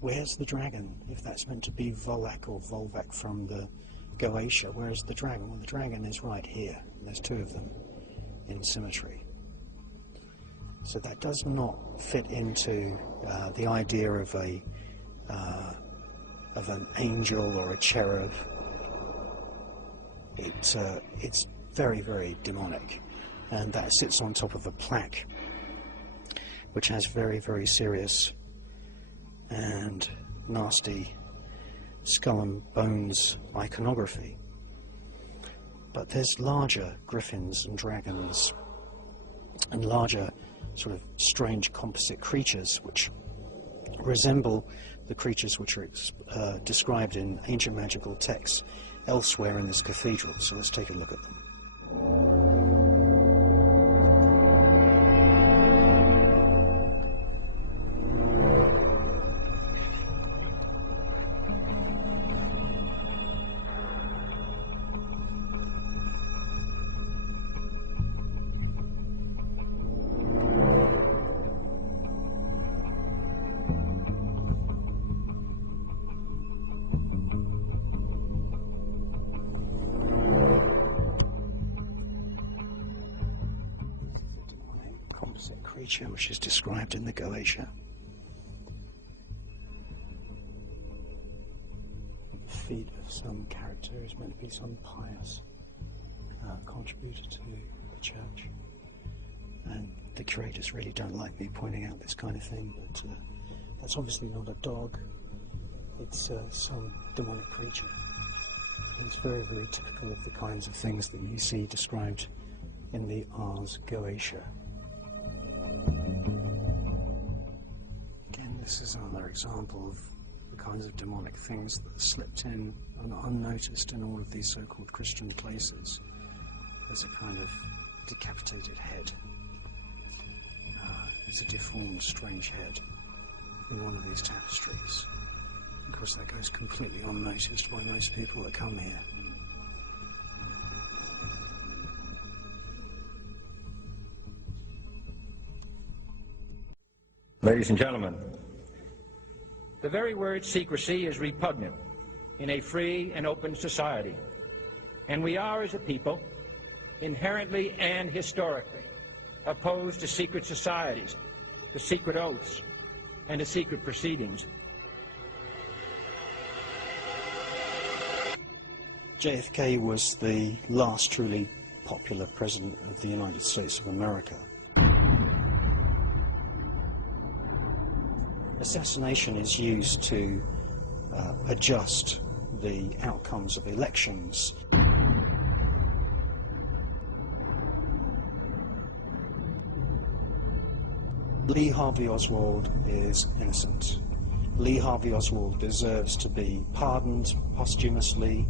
where's the dragon? If that's meant to be Volak or Volvac from the Goetia, where's the dragon? Well, the dragon is right here. There's 2 of them in symmetry. So that does not fit into the idea of a of an angel or a cherub. It's very, very demonic, and that sits on top of a plaque which has very, very serious and nasty skull and bones iconography. But there's larger griffins and dragons and larger sort of strange composite creatures which resemble the creatures which are described in ancient magical texts elsewhere in this cathedral. So let's take a look at them. Composite creature which is described in the Goetia. The feet of some character is meant to be some pious contributor to the church, and the curators really don't like me pointing out this kind of thing, but that's obviously not a dog, it's some demonic creature. It's very, very typical of the kinds of things that you see described in the Ars Goetia. Again, this is another example of the kinds of demonic things that are slipped in and unnoticed in all of these so-called Christian places. There's a kind of decapitated head. It's a deformed, strange head in one of these tapestries. Of course, that goes completely unnoticed by most people that come here. Ladies and gentlemen, the very word secrecy is repugnant in a free and open society, and we are, as a people, inherently and historically opposed to secret societies, to secret oaths, and to secret proceedings. JFK was the last truly popular president of the United States of America. Assassination is used to adjust the outcomes of elections. Lee Harvey Oswald is innocent. Lee Harvey Oswald deserves to be pardoned posthumously,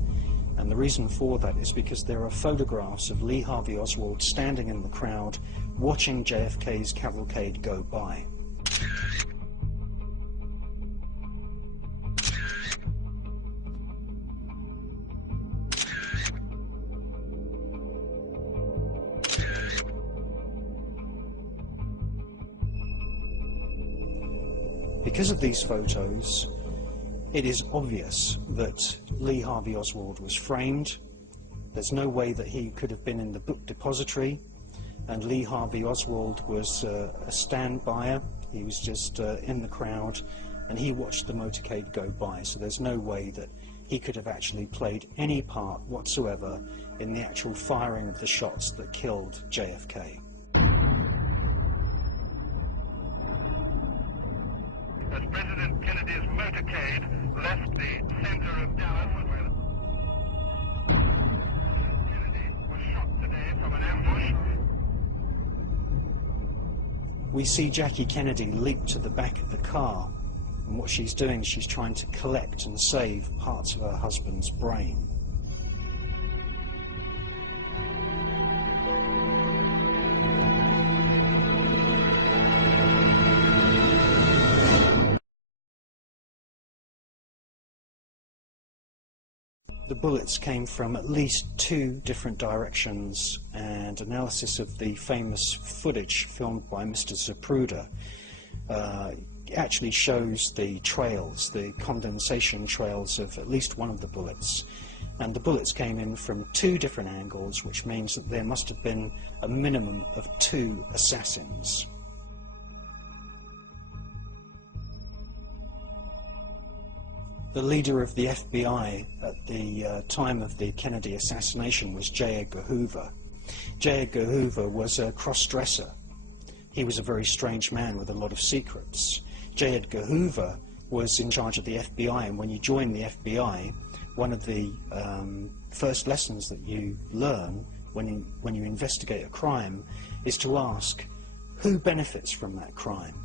and the reason for that is because there are photographs of Lee Harvey Oswald standing in the crowd watching JFK's cavalcade go by. Because of these photos, it is obvious that Lee Harvey Oswald was framed. There's no way that he could have been in the book depository, and Lee Harvey Oswald was a stand-byer. He was just in the crowd, and he watched the motorcade go by, so there's no way that he could have actually played any part whatsoever in the actual firing of the shots that killed JFK. As President Kennedy's motorcade left the center of Dallas, where President Kennedy was shot today from an ambush. We see Jackie Kennedy leap to the back of the car, and what she's doing, she's trying to collect and save parts of her husband's brain. The bullets came from at least 2 different directions, and analysis of the famous footage filmed by Mr. Zapruder actually shows the trails, the condensation trails of at least one of the bullets. And the bullets came in from 2 different angles, which means that there must have been a minimum of 2 assassins. The leader of the FBI at the time of the Kennedy assassination was J. Edgar Hoover. J. Edgar Hoover was a cross-dresser. He was a very strange man with a lot of secrets. J. Edgar Hoover was in charge of the FBI, and when you join the FBI, one of the first lessons that you learn when you investigate a crime is to ask, who benefits from that crime?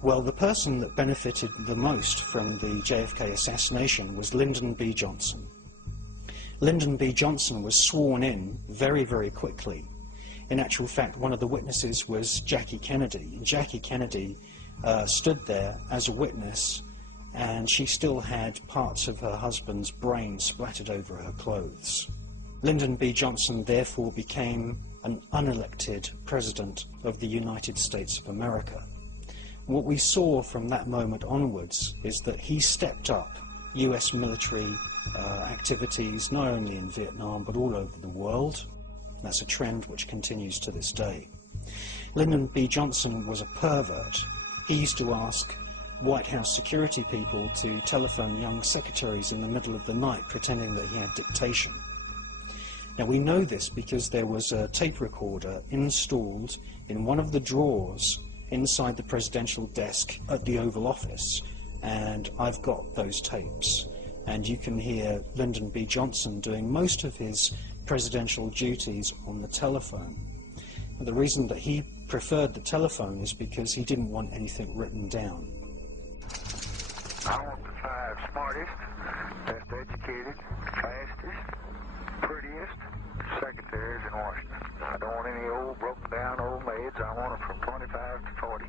Well, the person that benefited the most from the JFK assassination was Lyndon B. Johnson. Lyndon B. Johnson was sworn in very, very quickly. In actual fact, one of the witnesses was Jackie Kennedy. And Jackie Kennedy stood there as a witness, and she still had parts of her husband's brain splattered over her clothes. Lyndon B. Johnson therefore became an unelected president of the United States of America. What we saw from that moment onwards is that he stepped up US military activities, not only in Vietnam but all over the world. That's a trend which continues to this day. Lyndon B. Johnson was a pervert. He used to ask White House security people to telephone young secretaries in the middle of the night pretending that he had dictation. Now we know this because there was a tape recorder installed in one of the drawers inside the presidential desk at the Oval Office, and I've got those tapes, and you can hear Lyndon B. Johnson doing most of his presidential duties on the telephone. And the reason that he preferred the telephone is because he didn't want anything written down. I want the 5 smartest, best educated, fastest, prettiest secretaries in Washington. I don't want any old, broken down old maids. I want them from 25 to 40.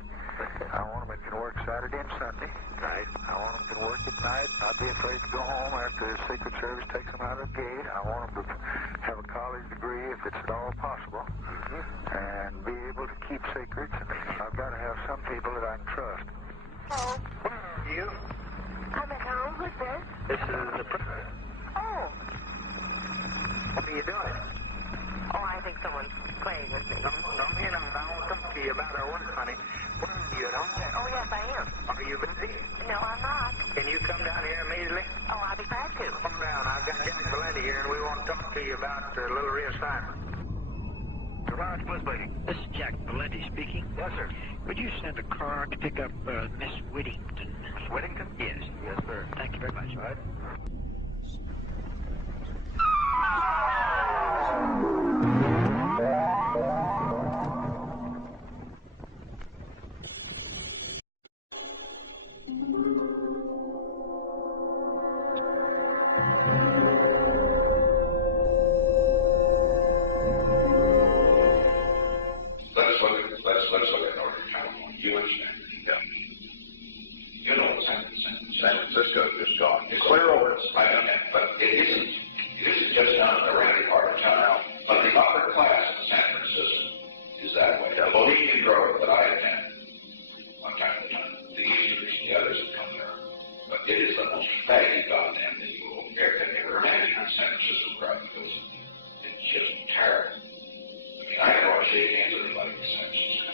I want them that can work Saturday and Sunday. Right. I want them that can work at night, not be afraid to go home after the Secret Service takes them out of the gate. I want them to have a college degree if it's at all possible, and be able to keep secrets. I've got to have some people that I can trust. Hello. You? I'm at home. Who's this? This is the president. Oh. What are you doing? Oh, I think someone's playing with me. No, you know, I want to talk to you about our work, honey. Where are you at home? Oh, yes, I am. Are you busy? No, I'm not. Can you come down here immediately? Oh, I'll be glad to. Come down. I've got Jack Valenti here, and we want to talk to you about a little reassignment. Lawrence Blisby. This is Jack Valenti speaking. Yes, sir. Would you send a car to pick up Miss Whittington? Miss Whittington? Yes. Yes, sir. Thank you very much. All right. Let's look at Northern California. You understand? Yeah. You know what's happened since San Francisco is gone. It's clear over. I know that, but it isn't just down in the randy part of town. But the upper class of San Francisco is that way. The Bohemian Grove that I attend, one time at a time, the Easterners, the others have come there. But it is the most faggy goddamn thing you will ever imagine in San Francisco crowd, because it's just terrible. I mean, I don't want to shake hands with anybody in San Francisco.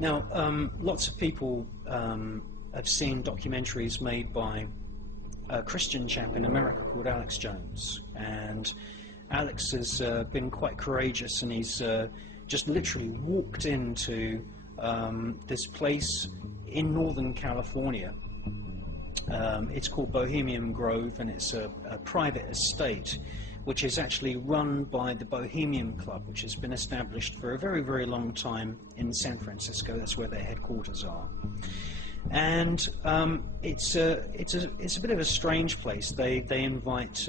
Now, lots of people have seen documentaries made by a Christian chap in America called Alex Jones, and Alex has been quite courageous, and he's just literally walked into this place in Northern California. It's called Bohemian Grove, and it's a private estate which is actually run by the Bohemian Club, which has been established for a very, very long time in San Francisco. That's where their headquarters are. And it's a bit of a strange place. They invite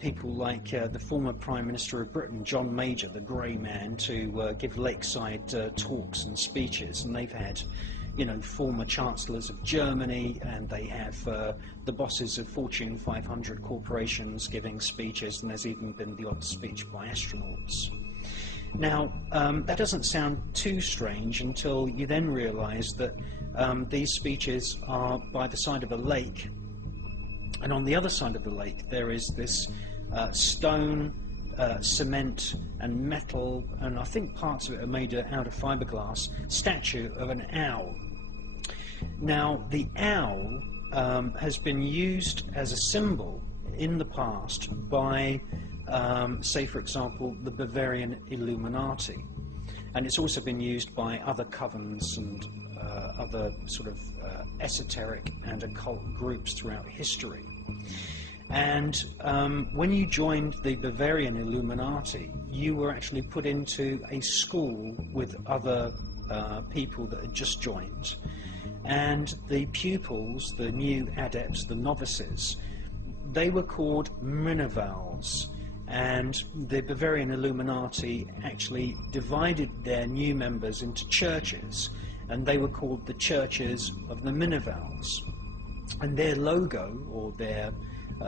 people like the former Prime Minister of Britain, John Major, the Grey Man, to give lakeside talks and speeches, and they've had, you know, former chancellors of Germany, and they have the bosses of Fortune 500 corporations giving speeches, and there's even been the odd speech by astronauts. Now, that doesn't sound too strange until you then realize that these speeches are by the side of a lake, and on the other side of the lake there is this stone, cement and metal, and I think parts of it are made out of fiberglass, statue of an owl. Now, the owl has been used as a symbol in the past by, say for example, the Bavarian Illuminati, and it's also been used by other covens and other sort of esoteric and occult groups throughout history. And when you joined the Bavarian Illuminati, you were actually put into a school with other people that had just joined, and the pupils, the new adepts, the novices, they were called Minervals, and the Bavarian Illuminati actually divided their new members into churches, and they were called the Churches of the Minervals. And their logo, or their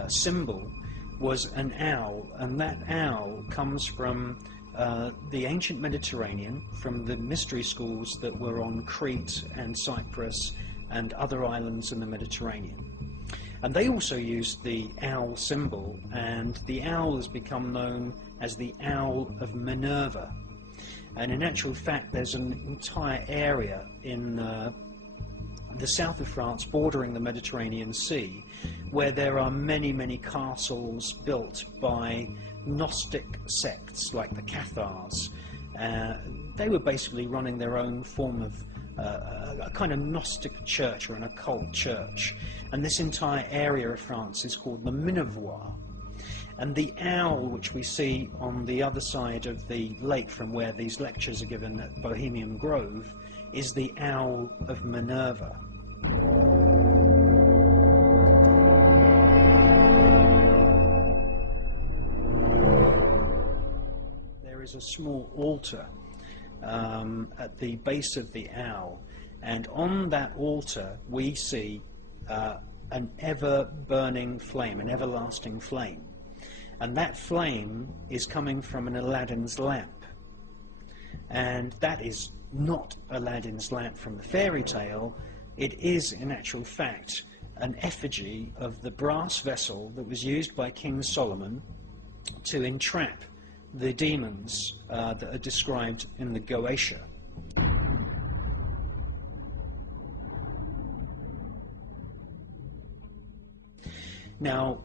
symbol, was an owl, and that owl comes from the ancient Mediterranean, from the mystery schools that were on Crete and Cyprus and other islands in the Mediterranean. And they also used the owl symbol, and the owl has become known as the Owl of Minerva. And in actual fact, there's an entire area in the south of France, bordering the Mediterranean Sea, where there are many, many castles built by Gnostic sects like the Cathars. They were basically running their own form of a kind of Gnostic church or an occult church. And this entire area of France is called the Minervois. And the owl, which we see on the other side of the lake from where these lectures are given at Bohemian Grove, is the Owl of Minerva. There is a small altar at the base of the owl, and on that altar we see an ever-burning flame, an everlasting flame. And that flame is coming from an Aladdin's lamp. And that is not Aladdin's lamp from the fairy tale. It is, in actual fact, an effigy of the brass vessel that was used by King Solomon to entrap the demons that are described in the Goetia. Now,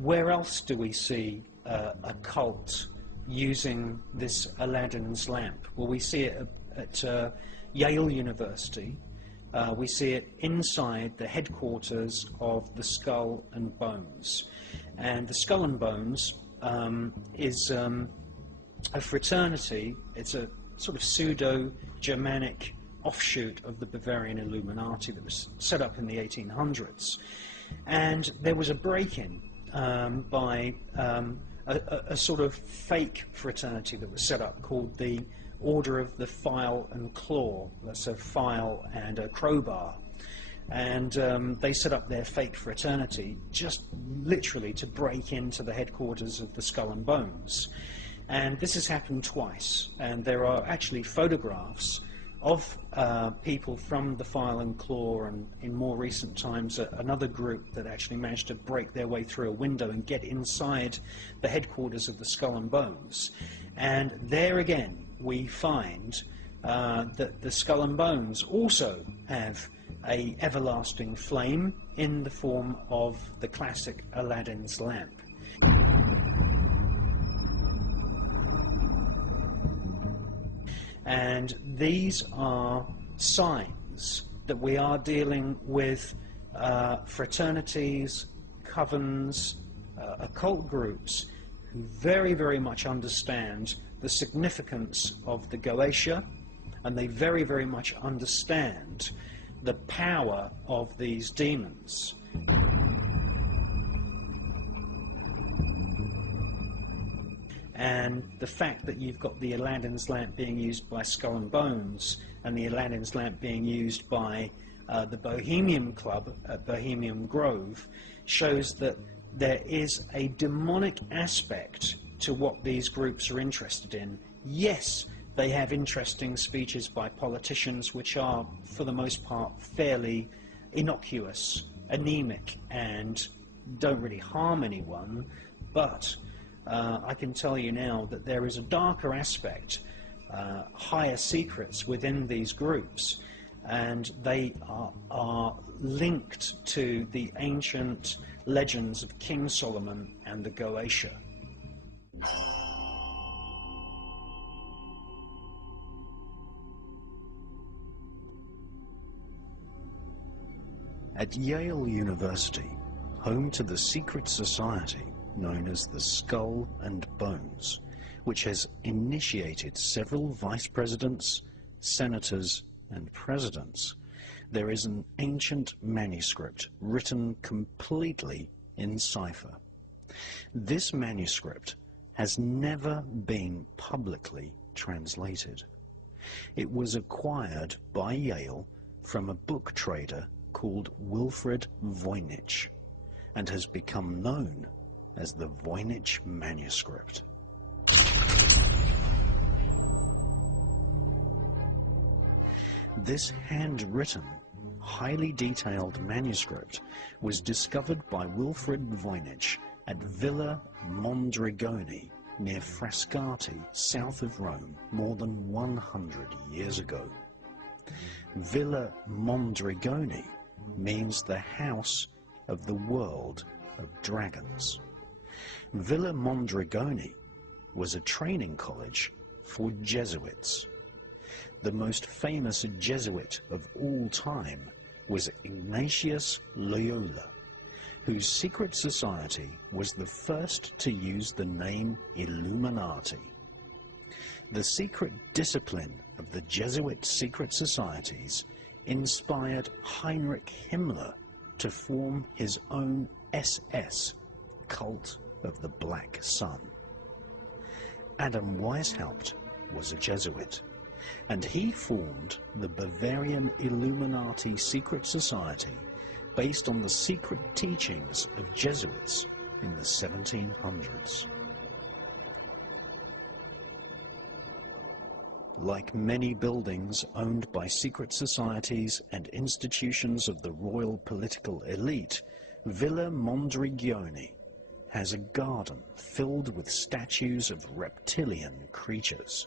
where else do we see a cult using this Aladdin's lamp? Well, we see it at Yale University. We see it inside the headquarters of the Skull and Bones. And the Skull and Bones is a fraternity. It's a sort of pseudo-Germanic offshoot of the Bavarian Illuminati that was set up in the 1800s. And there was a break-in by a sort of fake fraternity that was set up called the Order of the File and Claw. That's a file and a crowbar. And they set up their fake fraternity just literally to break into the headquarters of the Skull and Bones. And this has happened twice, and there are actually photographs of people from the File and Claw, and in more recent times another group that actually managed to break their way through a window and get inside the headquarters of the Skull and Bones. And there again we find that the Skull and Bones also have a everlasting flame in the form of the classic Aladdin's lamp. And these are signs that we are dealing with fraternities, covens, occult groups who very, very much understand the significance of the Goetia, and they very, very much understand the power of these demons. And the fact that you've got the Aladdin's lamp being used by Skull and Bones and the Aladdin's lamp being used by the Bohemian Club at Bohemian Grove shows that there is a demonic aspect to what these groups are interested in Yes, they have interesting speeches by politicians which are, for the most part, fairly innocuous, anemic, and don't really harm anyone, but I can tell you now that there is a darker aspect, higher secrets within these groups, and they are linked to the ancient legends of King Solomon and the Goetia. At Yale University, home to the secret society known as the Skull and Bones, which has initiated several vice presidents, senators, and presidents, there is an ancient manuscript written completely in cipher. This manuscript has never been publicly translated. It was acquired by Yale from a book trader called Wilfrid Voynich, and has become known as the Voynich manuscript. This handwritten, highly detailed manuscript was discovered by Wilfrid Voynich at Villa Mondragone near Frascati, south of Rome, more than 100 years ago. Villa Mondragone means the house of the world of dragons. Villa Mondragone was a training college for Jesuits. The most famous Jesuit of all time was Ignatius Loyola, whose secret society was the first to use the name Illuminati. The secret discipline of the Jesuit secret societies inspired Heinrich Himmler to form his own SS, Cult of the Black Sun. Adam Weishaupt was a Jesuit, and he formed the Bavarian Illuminati secret society based on the secret teachings of Jesuits in the 1700s. Like many buildings owned by secret societies and institutions of the royal political elite, Villa Mondragone has a garden filled with statues of reptilian creatures.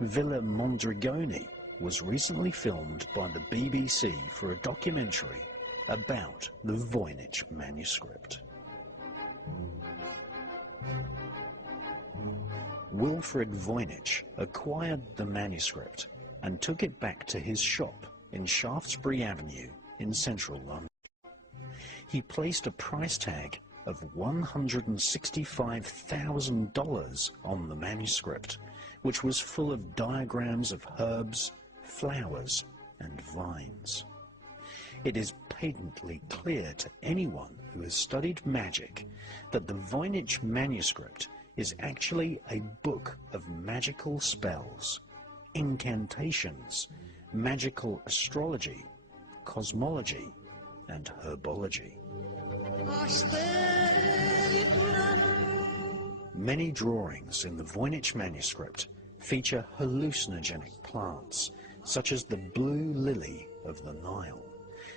Villa Mondragone was recently filmed by the BBC for a documentary about the Voynich manuscript. Wilfrid Voynich acquired the manuscript and took it back to his shop in Shaftesbury Avenue in central London. He placed a price tag of $165,000 on the manuscript, which was full of diagrams of herbs, flowers, and vines. It is patently clear to anyone who has studied magic that the Voynich manuscript is actually a book of magical spells, incantations, magical astrology, cosmology, and herbology. Many drawings in the Voynich manuscript feature hallucinogenic plants, such as the blue lily of the Nile,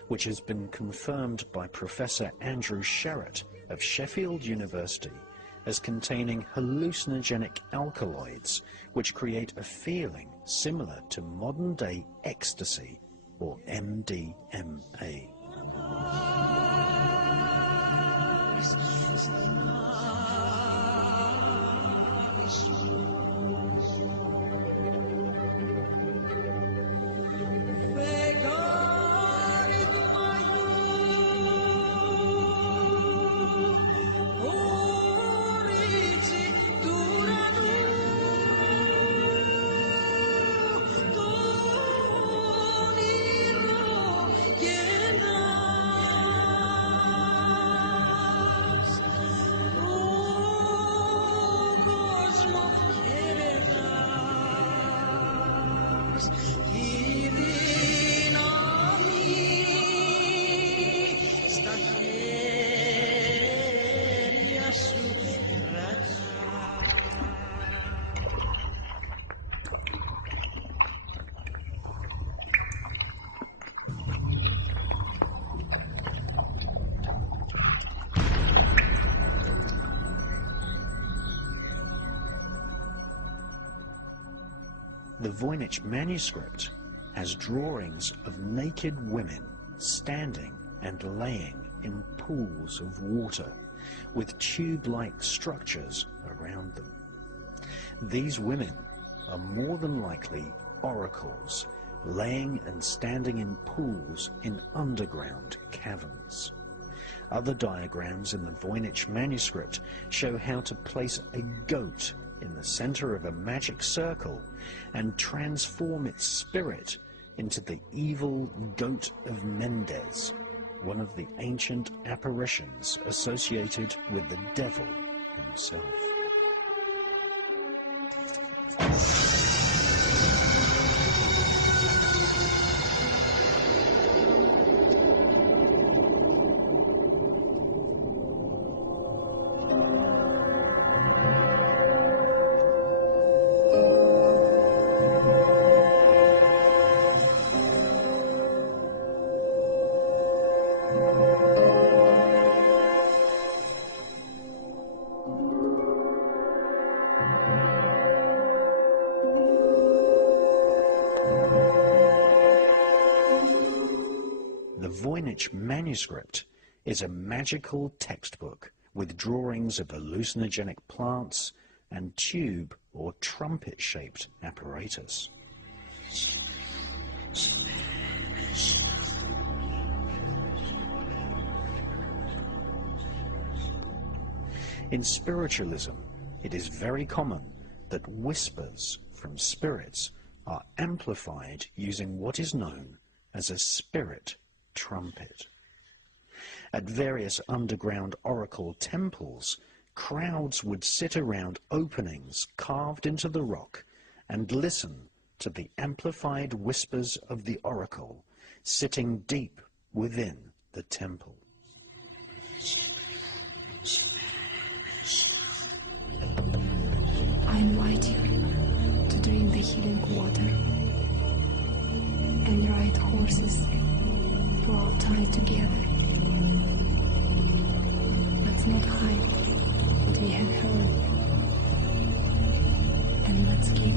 which has been confirmed by Professor Andrew Sherratt of Sheffield University as containing hallucinogenic alkaloids which create a feeling similar to modern-day ecstasy or MDMA. The Voynich manuscript has drawings of naked women standing and laying in pools of water with tube-like structures around them. These women are more than likely oracles, laying and standing in pools in underground caverns. Other diagrams in the Voynich manuscript show how to place a goat in the center of a magic circle and transform its spirit into the evil goat of Mendes, one of the ancient apparitions associated with the devil himself. The Voynich manuscript is a magical textbook with drawings of hallucinogenic plants and tube or trumpet-shaped apparatus. In spiritualism, it is very common that whispers from spirits are amplified using what is known as a spirit trumpet. At various underground oracle temples, crowds would sit around openings carved into the rock and listen to the amplified whispers of the oracle sitting deep within the temple. I invite you to drink the healing water and ride horses through our time together. Let's not hide what we have heard, and let's keep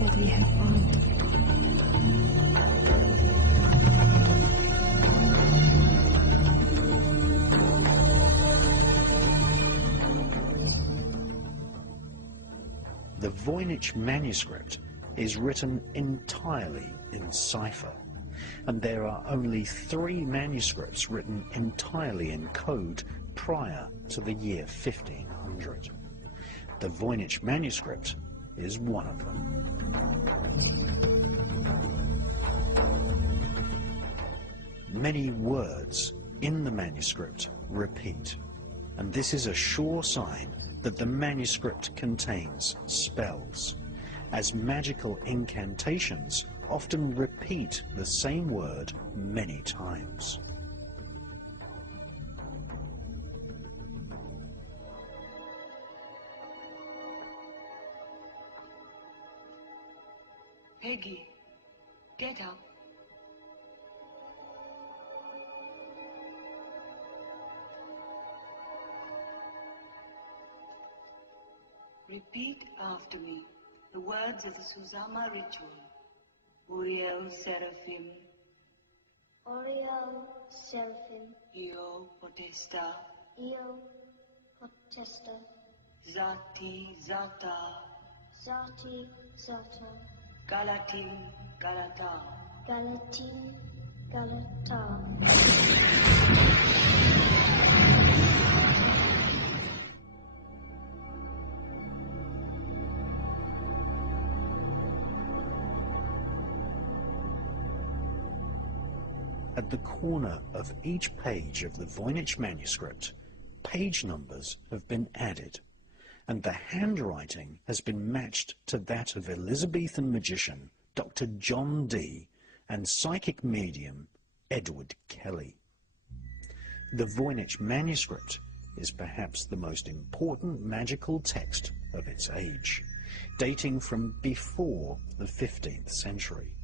what we have found. The Voynich manuscript is written entirely in cipher, and there are only 3 manuscripts written entirely in code prior to the year 1500. The Voynich manuscript is one of them. Many words in the manuscript repeat, and this is a sure sign that the manuscript contains spells, as magical incantations often repeat the same word many times. Peggy, get up. Repeat after me the words of the Susama ritual. Uriel Seraphim. Oriel Seraphim. Io Potesta. Io Potesta. Zati Zata. Zati Zata. Galatim Galata. Galatim Galata. At the corner of each page of the Voynich manuscript, page numbers have been added, and the handwriting has been matched to that of Elizabethan magician Dr. John Dee and psychic medium Edward Kelly. The Voynich manuscript is perhaps the most important magical text of its age, dating from before the 15th century.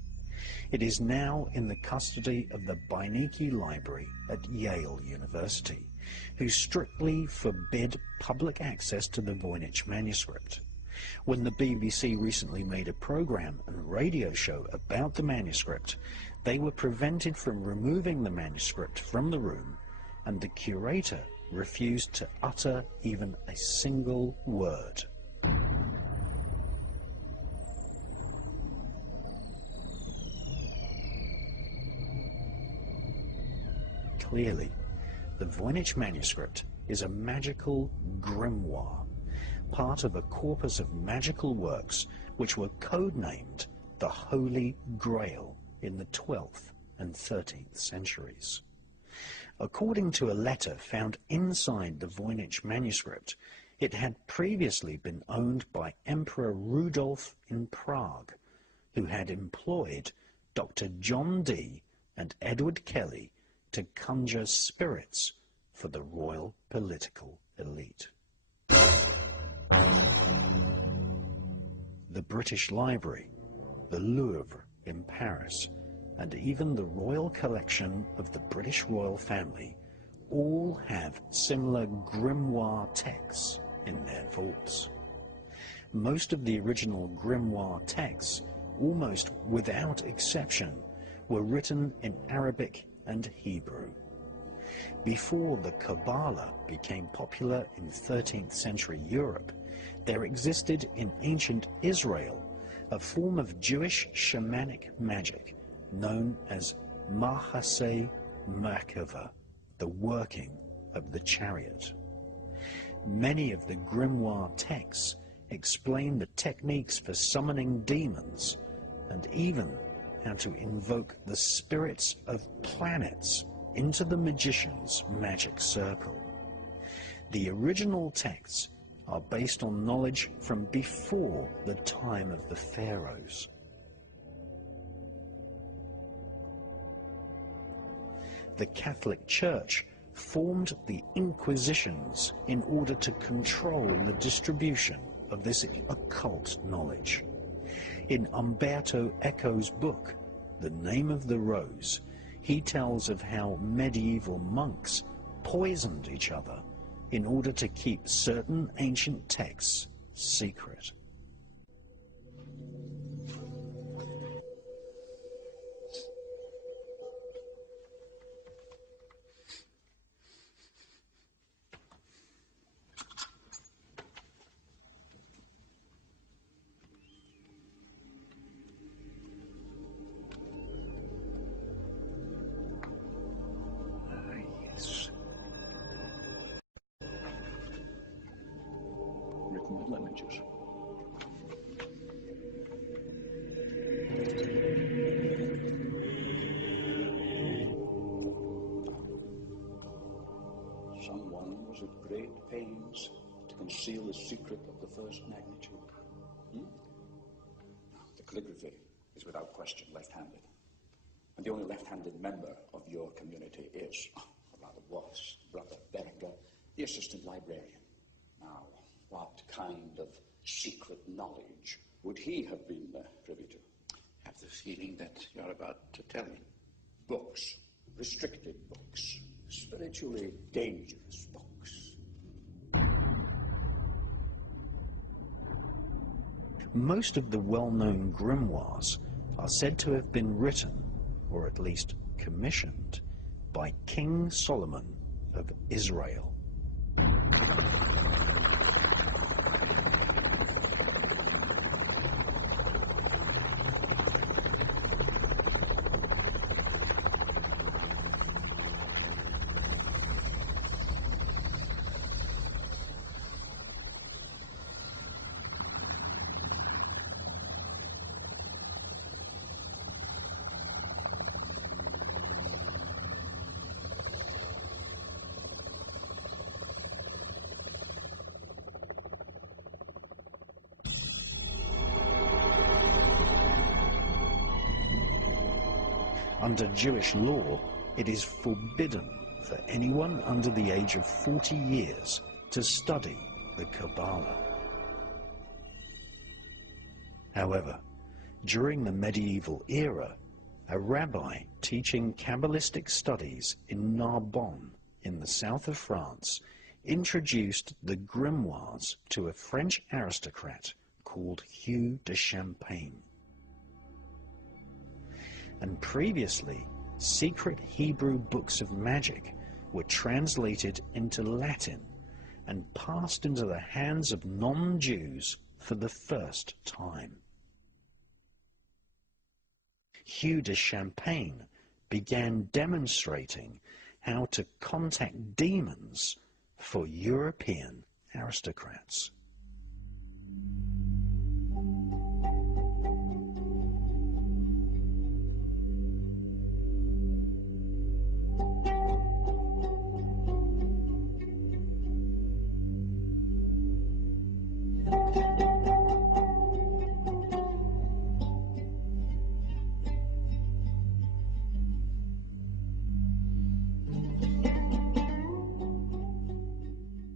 It is now in the custody of the Beinecke Library at Yale University, who strictly forbid public access to the Voynich manuscript. When the BBC recently made a program and radio show about the manuscript, they were prevented from removing the manuscript from the room, and the curator refused to utter even a single word. Clearly, the Voynich manuscript is a magical grimoire, part of a corpus of magical works which were codenamed the Holy Grail in the 12th and 13th centuries. According to a letter found inside the Voynich manuscript, it had previously been owned by Emperor Rudolf in Prague, who had employed Dr. John Dee and Edward Kelly to conjure spirits for the royal political elite. The British Library, the Louvre in Paris, and even the Royal Collection of the British royal family all have similar grimoire texts in their vaults. Most of the original grimoire texts, almost without exception, were written in Arabic and Hebrew. Before the Kabbalah became popular in 13th century Europe, there existed in ancient Israel a form of Jewish shamanic magic known as Mahaseh Merkava, the working of the chariot. Many of the grimoire texts explain the techniques for summoning demons and even how to invoke the spirits of planets into the magician's magic circle. The original texts are based on knowledge from before the time of the pharaohs. The Catholic Church formed the Inquisitions in order to control the distribution of this occult knowledge. In Umberto Eco's book, The Name of the Rose, he tells of how medieval monks poisoned each other in order to keep certain ancient texts secret. Images. Someone was at great pains to conceal the secret of the first magnitude. The calligraphy is without question left-handed. And the only left-handed member of your community is, or rather was, Brother Berenger, the assistant librarian. Now, what kind of secret knowledge would he have been privy to? I have the feeling that you're about to tell me. Books, restricted books, spiritually dangerous books. Most of the well-known grimoires are said to have been written, or at least commissioned, by King Solomon of Israel. Under Jewish law, it is forbidden for anyone under the age of 40 years to study the Kabbalah. However, during the medieval era, a rabbi teaching Kabbalistic studies in Narbonne, in the south of France, introduced the grimoires to a French aristocrat called Hugh de Champagne. And previously, secret Hebrew books of magic were translated into Latin and passed into the hands of non-Jews for the first time. Hugh de Champagne began demonstrating how to contact demons for European aristocrats.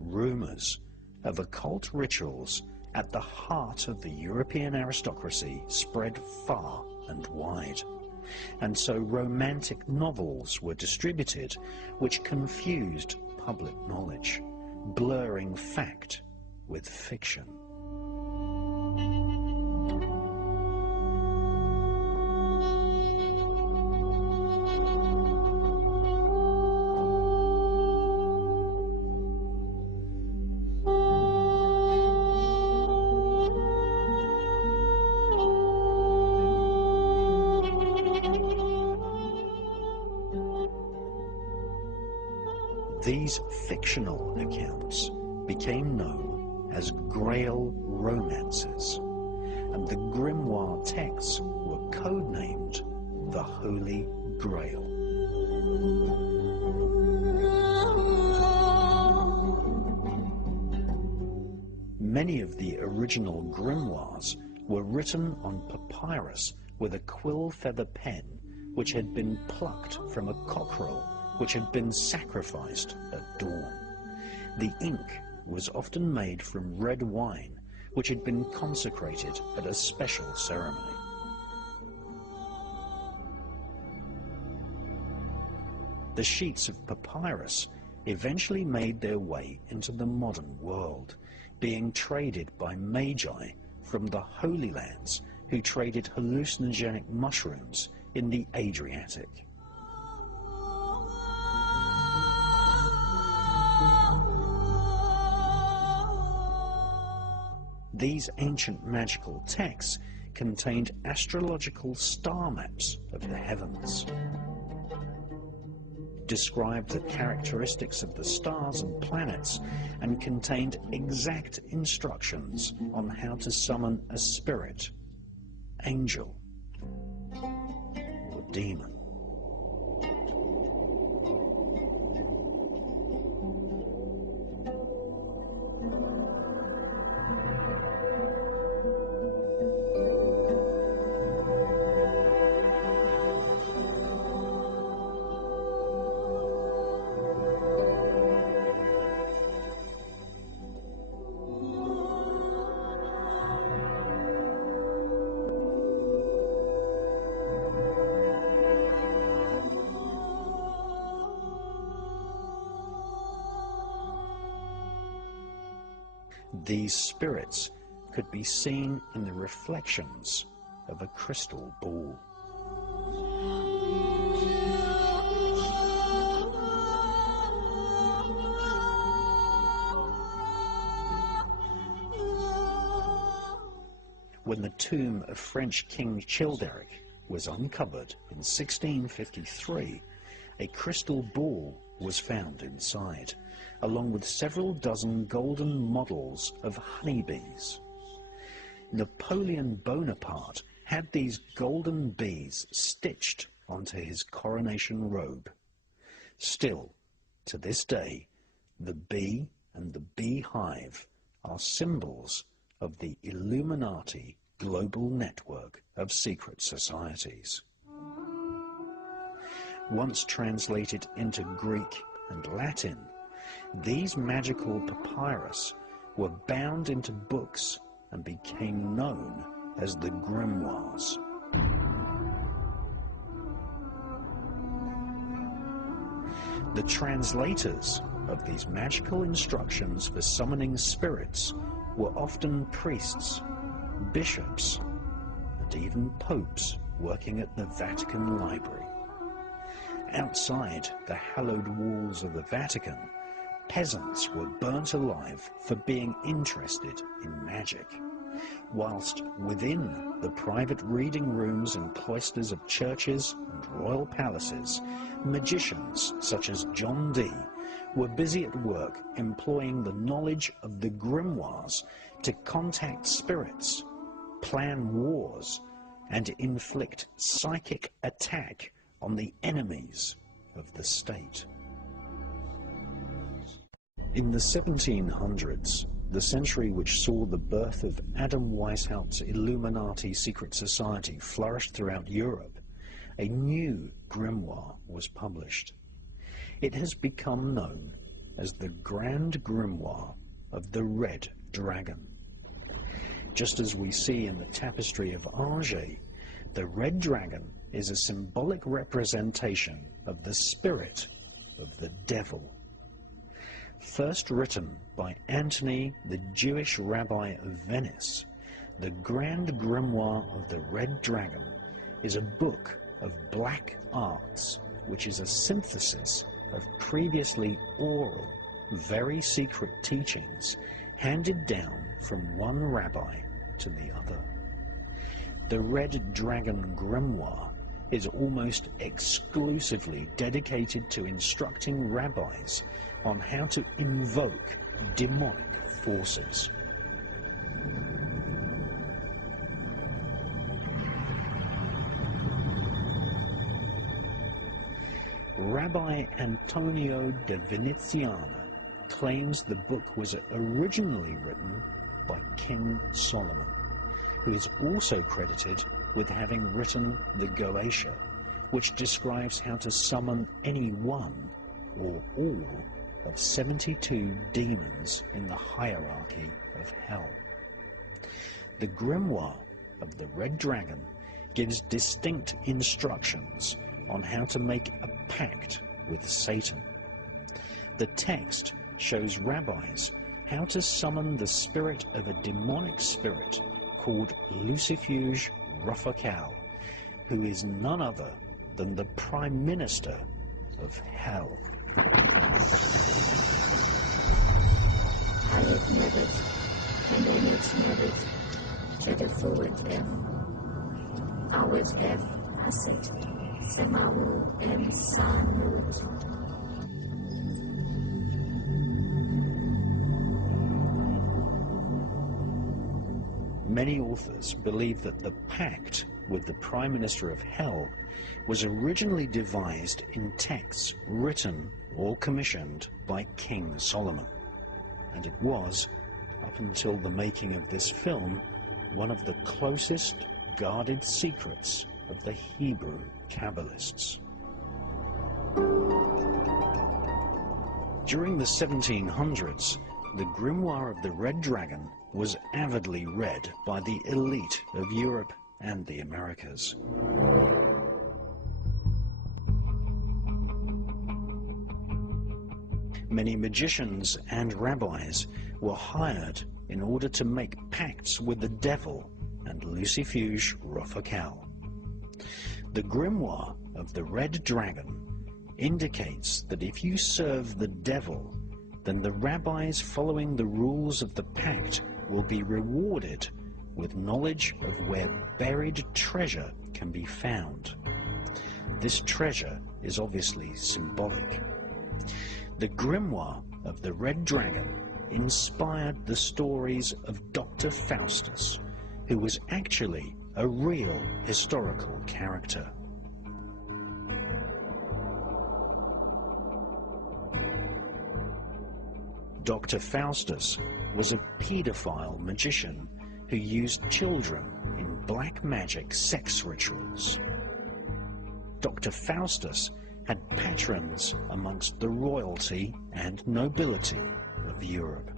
Rumors of occult rituals at the heart of the European aristocracy spread far and wide, and so romantic novels were distributed which confused public knowledge, blurring fact with fiction. These fictional accounts became known as Grail romances, and the grimoire texts were codenamed the Holy Grail. Many of the original grimoires were written on papyrus with a quill feather pen which had been plucked from a cockerel which had been sacrificed at dawn. The ink was often made from red wine, which had been consecrated at a special ceremony. The sheets of papyrus eventually made their way into the modern world, being traded by magi from the Holy Lands who traded hallucinogenic mushrooms in the Adriatic. These ancient magical texts contained astrological star maps of the heavens, described the characteristics of the stars and planets, and contained exact instructions on how to summon a spirit, angel, or demon. These spirits could be seen in the reflections of a crystal ball. When the tomb of French King Childeric was uncovered in 1653, a crystal ball was found inside, along with several dozen golden models of honeybees. Napoleon Bonaparte had these golden bees stitched onto his coronation robe. Still, to this day, the bee and the beehive are symbols of the Illuminati global network of secret societies. Once translated into Greek and Latin, these magical papyrus were bound into books and became known as the grimoires. The translators of these magical instructions for summoning spirits were often priests bishops, and even popes working at the Vatican Library. Outside the hallowed walls of the Vatican, peasants were burnt alive for being interested in magic, whilst within the private reading rooms and cloisters of churches and royal palaces, magicians such as John Dee were busy at work employing the knowledge of the grimoires to contact spirits, plan wars, and inflict psychic attack on the enemies of the state. In the 1700s, the century which saw the birth of Adam Weishaupt's Illuminati secret society flourished throughout Europe, a new grimoire was published. It has become known as the Grand Grimoire of the Red Dragon. Just as we see in the tapestry of Angers, the Red Dragon is a symbolic representation of the spirit of the devil. First written by Antony, the Jewish rabbi of Venice, the Grand Grimoire of the Red Dragon is a book of black arts, which is a synthesis of previously oral, very secret teachings handed down from one rabbi to the other. The Red Dragon Grimoire is almost exclusively dedicated to instructing rabbis on how to invoke demonic forces. Rabbi Antonio de Veneziana claims the book was originally written by King Solomon, who is also credited with having written the Goetia, which describes how to summon any one or all of 72 demons in the hierarchy of hell. The Grimoire of the Red Dragon gives distinct instructions on how to make a pact with Satan. The text shows rabbis how to summon the spirit of a demonic spirit called Lucifuge Rufacal, who is none other than the Prime Minister of Hell. Ayet Nevet, Enet Nevet, Chedefuet F, Awet F, Aset, Semawu M Sanut. Many authors believe that the pact with the Prime Minister of Hell was originally devised in texts written or commissioned by King Solomon, and it was, up until the making of this film, one of the closest guarded secrets of the Hebrew Kabbalists. During the 1700s, the Grimoire of the Red Dragon was avidly read by the elite of Europe and the Americas. Many magicians and rabbis were hired in order to make pacts with the devil and Lucifuge Rufacal. The Grimoire of the Red Dragon indicates that if you serve the devil, then the rabbis following the rules of the pact will be rewarded with knowledge of where buried treasure can be found. This treasure is obviously symbolic. The Grimoire of the Red Dragon inspired the stories of Dr. Faustus, who was actually a real historical character. Dr. Faustus was a paedophile magician who used children in black magic sex rituals. Dr. Faustus had patrons amongst the royalty and nobility of Europe.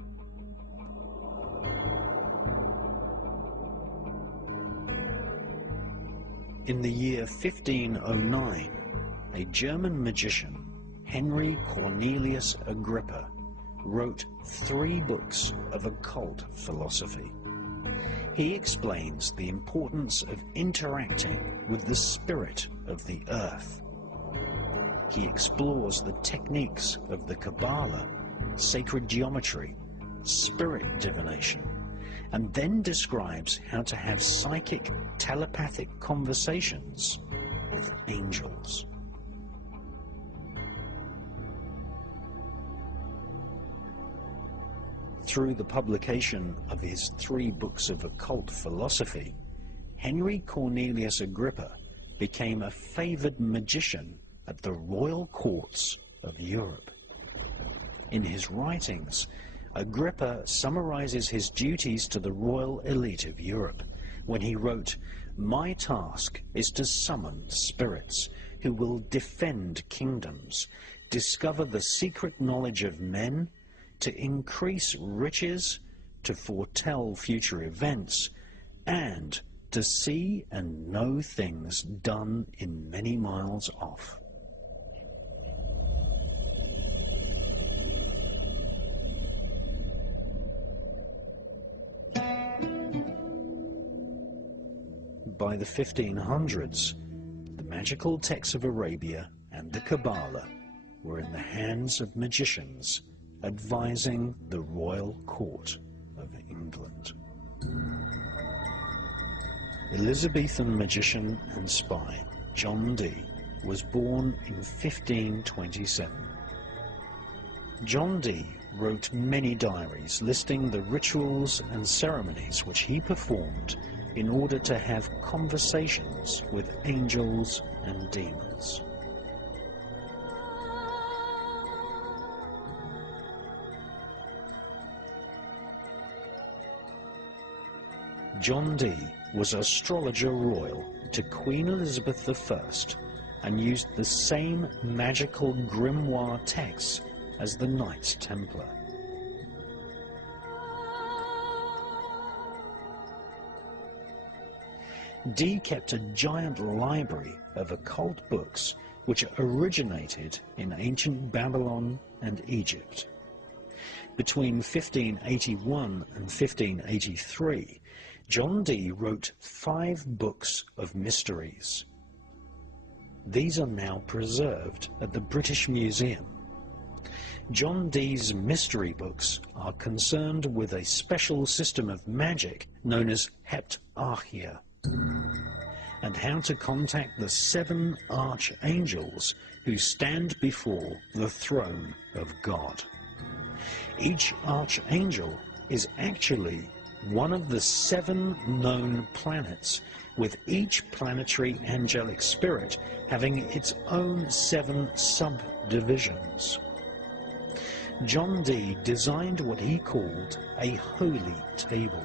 In the year 1509, a German magician, Henry Cornelius Agrippa, wrote 3 books of occult philosophy. He explains the importance of interacting with the spirit of the earth. He explores the techniques of the Kabbalah, sacred geometry, spirit divination, and then describes how to have psychic, telepathic conversations with angels. Through the publication of his 3 books of occult philosophy, Henry Cornelius Agrippa became a favored magician at the royal courts of Europe. In his writings, Agrippa summarizes his duties to the royal elite of Europe when he wrote, "My task is to summon spirits who will defend kingdoms, discover the secret knowledge of men, to increase riches, to foretell future events, and to see and know things done in many miles off." By the 1500s, the magical texts of Arabia and the Kabbalah were in the hands of magicians advising the royal court of England. Elizabethan magician and spy John Dee was born in 1527. John Dee wrote many diaries listing the rituals and ceremonies which he performed in order to have conversations with angels and demons. John Dee was astrologer royal to Queen Elizabeth I and used the same magical grimoire texts as the Knights Templar. Dee kept a giant library of occult books which originated in ancient Babylon and Egypt. Between 1581 and 1583, John Dee wrote 5 books of mysteries. These are now preserved at the British Museum. John Dee's mystery books are concerned with a special system of magic known as heptarchia, and how to contact the 7 archangels who stand before the throne of God. Each archangel is actually one of the 7 known planets, with each planetary angelic spirit having its own 7 subdivisions. John Dee designed what he called a holy table,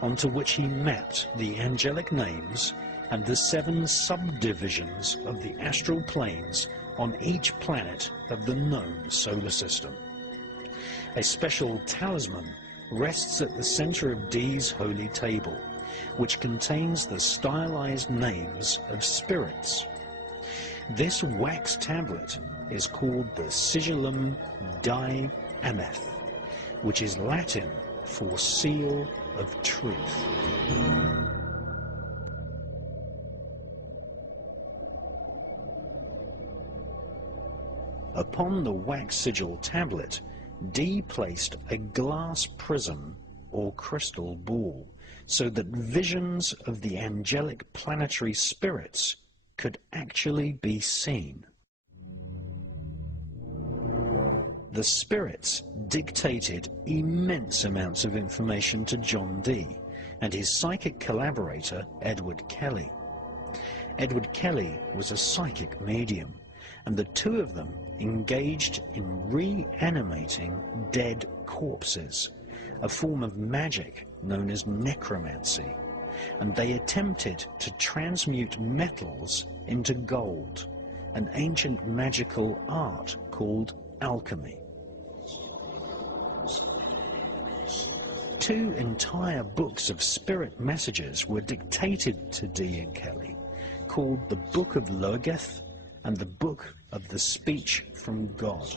onto which he mapped the angelic names and the 7 subdivisions of the astral planes on each planet of the known solar system. A special talisman rests at the center of Dee's holy table, which contains the stylized names of spirits. This wax tablet is called the Sigillum Dei Ameth, which is Latin for seal of truth. Upon the wax sigil tablet, Dee placed a glass prism or crystal ball so that visions of the angelic planetary spirits could actually be seen. The spirits dictated immense amounts of information to John Dee and his psychic collaborator Edward Kelly. Edward Kelly was a psychic medium, and the two of them engaged in reanimating dead corpses, a form of magic known as necromancy, and they attempted to transmute metals into gold, an ancient magical art called alchemy. 2 entire books of spirit messages were dictated to Dee and Kelly, called the Book of Logeth and the Book of the Speech from God.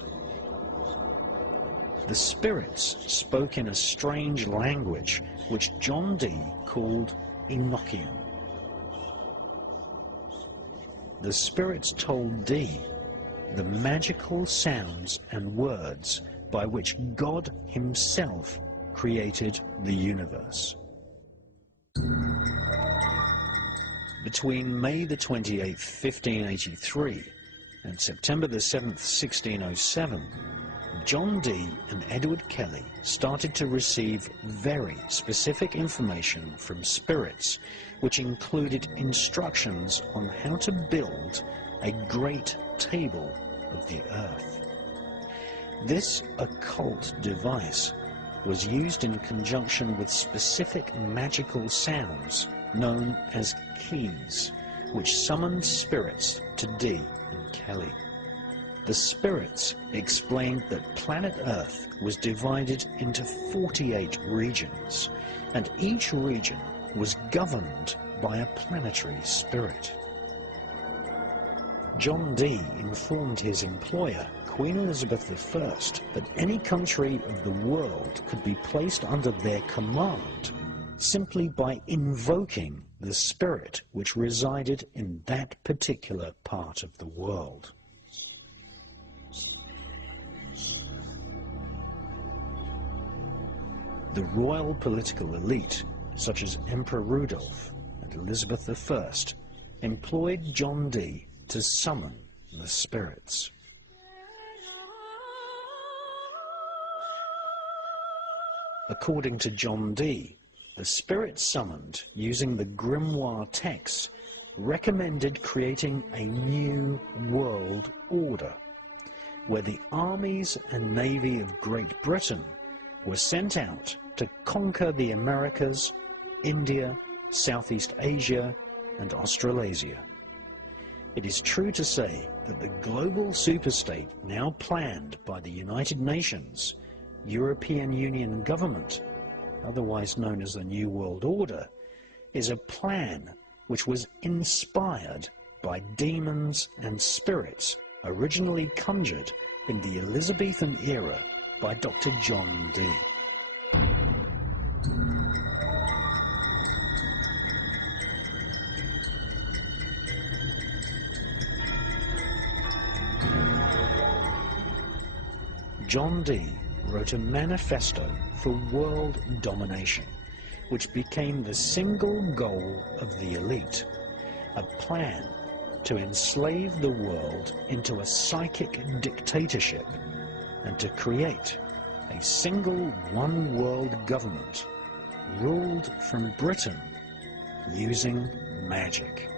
The spirits spoke in a strange language which John Dee called Enochian. The spirits told Dee the magical sounds and words by which God himself created the universe. Between May the 28th, 1583 and September the 7th, 1607, John Dee and Edward Kelly started to receive very specific information from spirits, which included instructions on how to build a great table of the earth. This occult device was used in conjunction with specific magical sounds known as keys, which summoned spirits to Dee and Kelly. The spirits explained that planet Earth was divided into 48 regions, and each region was governed by a planetary spirit. John Dee informed his employer, Queen Elizabeth I, that any country of the world could be placed under their command simply by invoking the spirit which resided in that particular part of the world. The royal political elite, such as Emperor Rudolph and Elizabeth I, employed John Dee to summon the spirits. According to John Dee, the spirits summoned using the grimoire texts recommended creating a new world order, where the armies and navy of Great Britain were sent out to conquer the Americas, India, Southeast Asia, and Australasia. It is true to say that the global superstate now planned by the United Nations, European Union government, otherwise known as the New World Order, is a plan which was inspired by demons and spirits originally conjured in the Elizabethan era by Dr. John Dee. John Dee wrote a manifesto for world domination, which became the single goal of the elite, a plan to enslave the world into a psychic dictatorship and to create a single one-world government ruled from Britain using magic.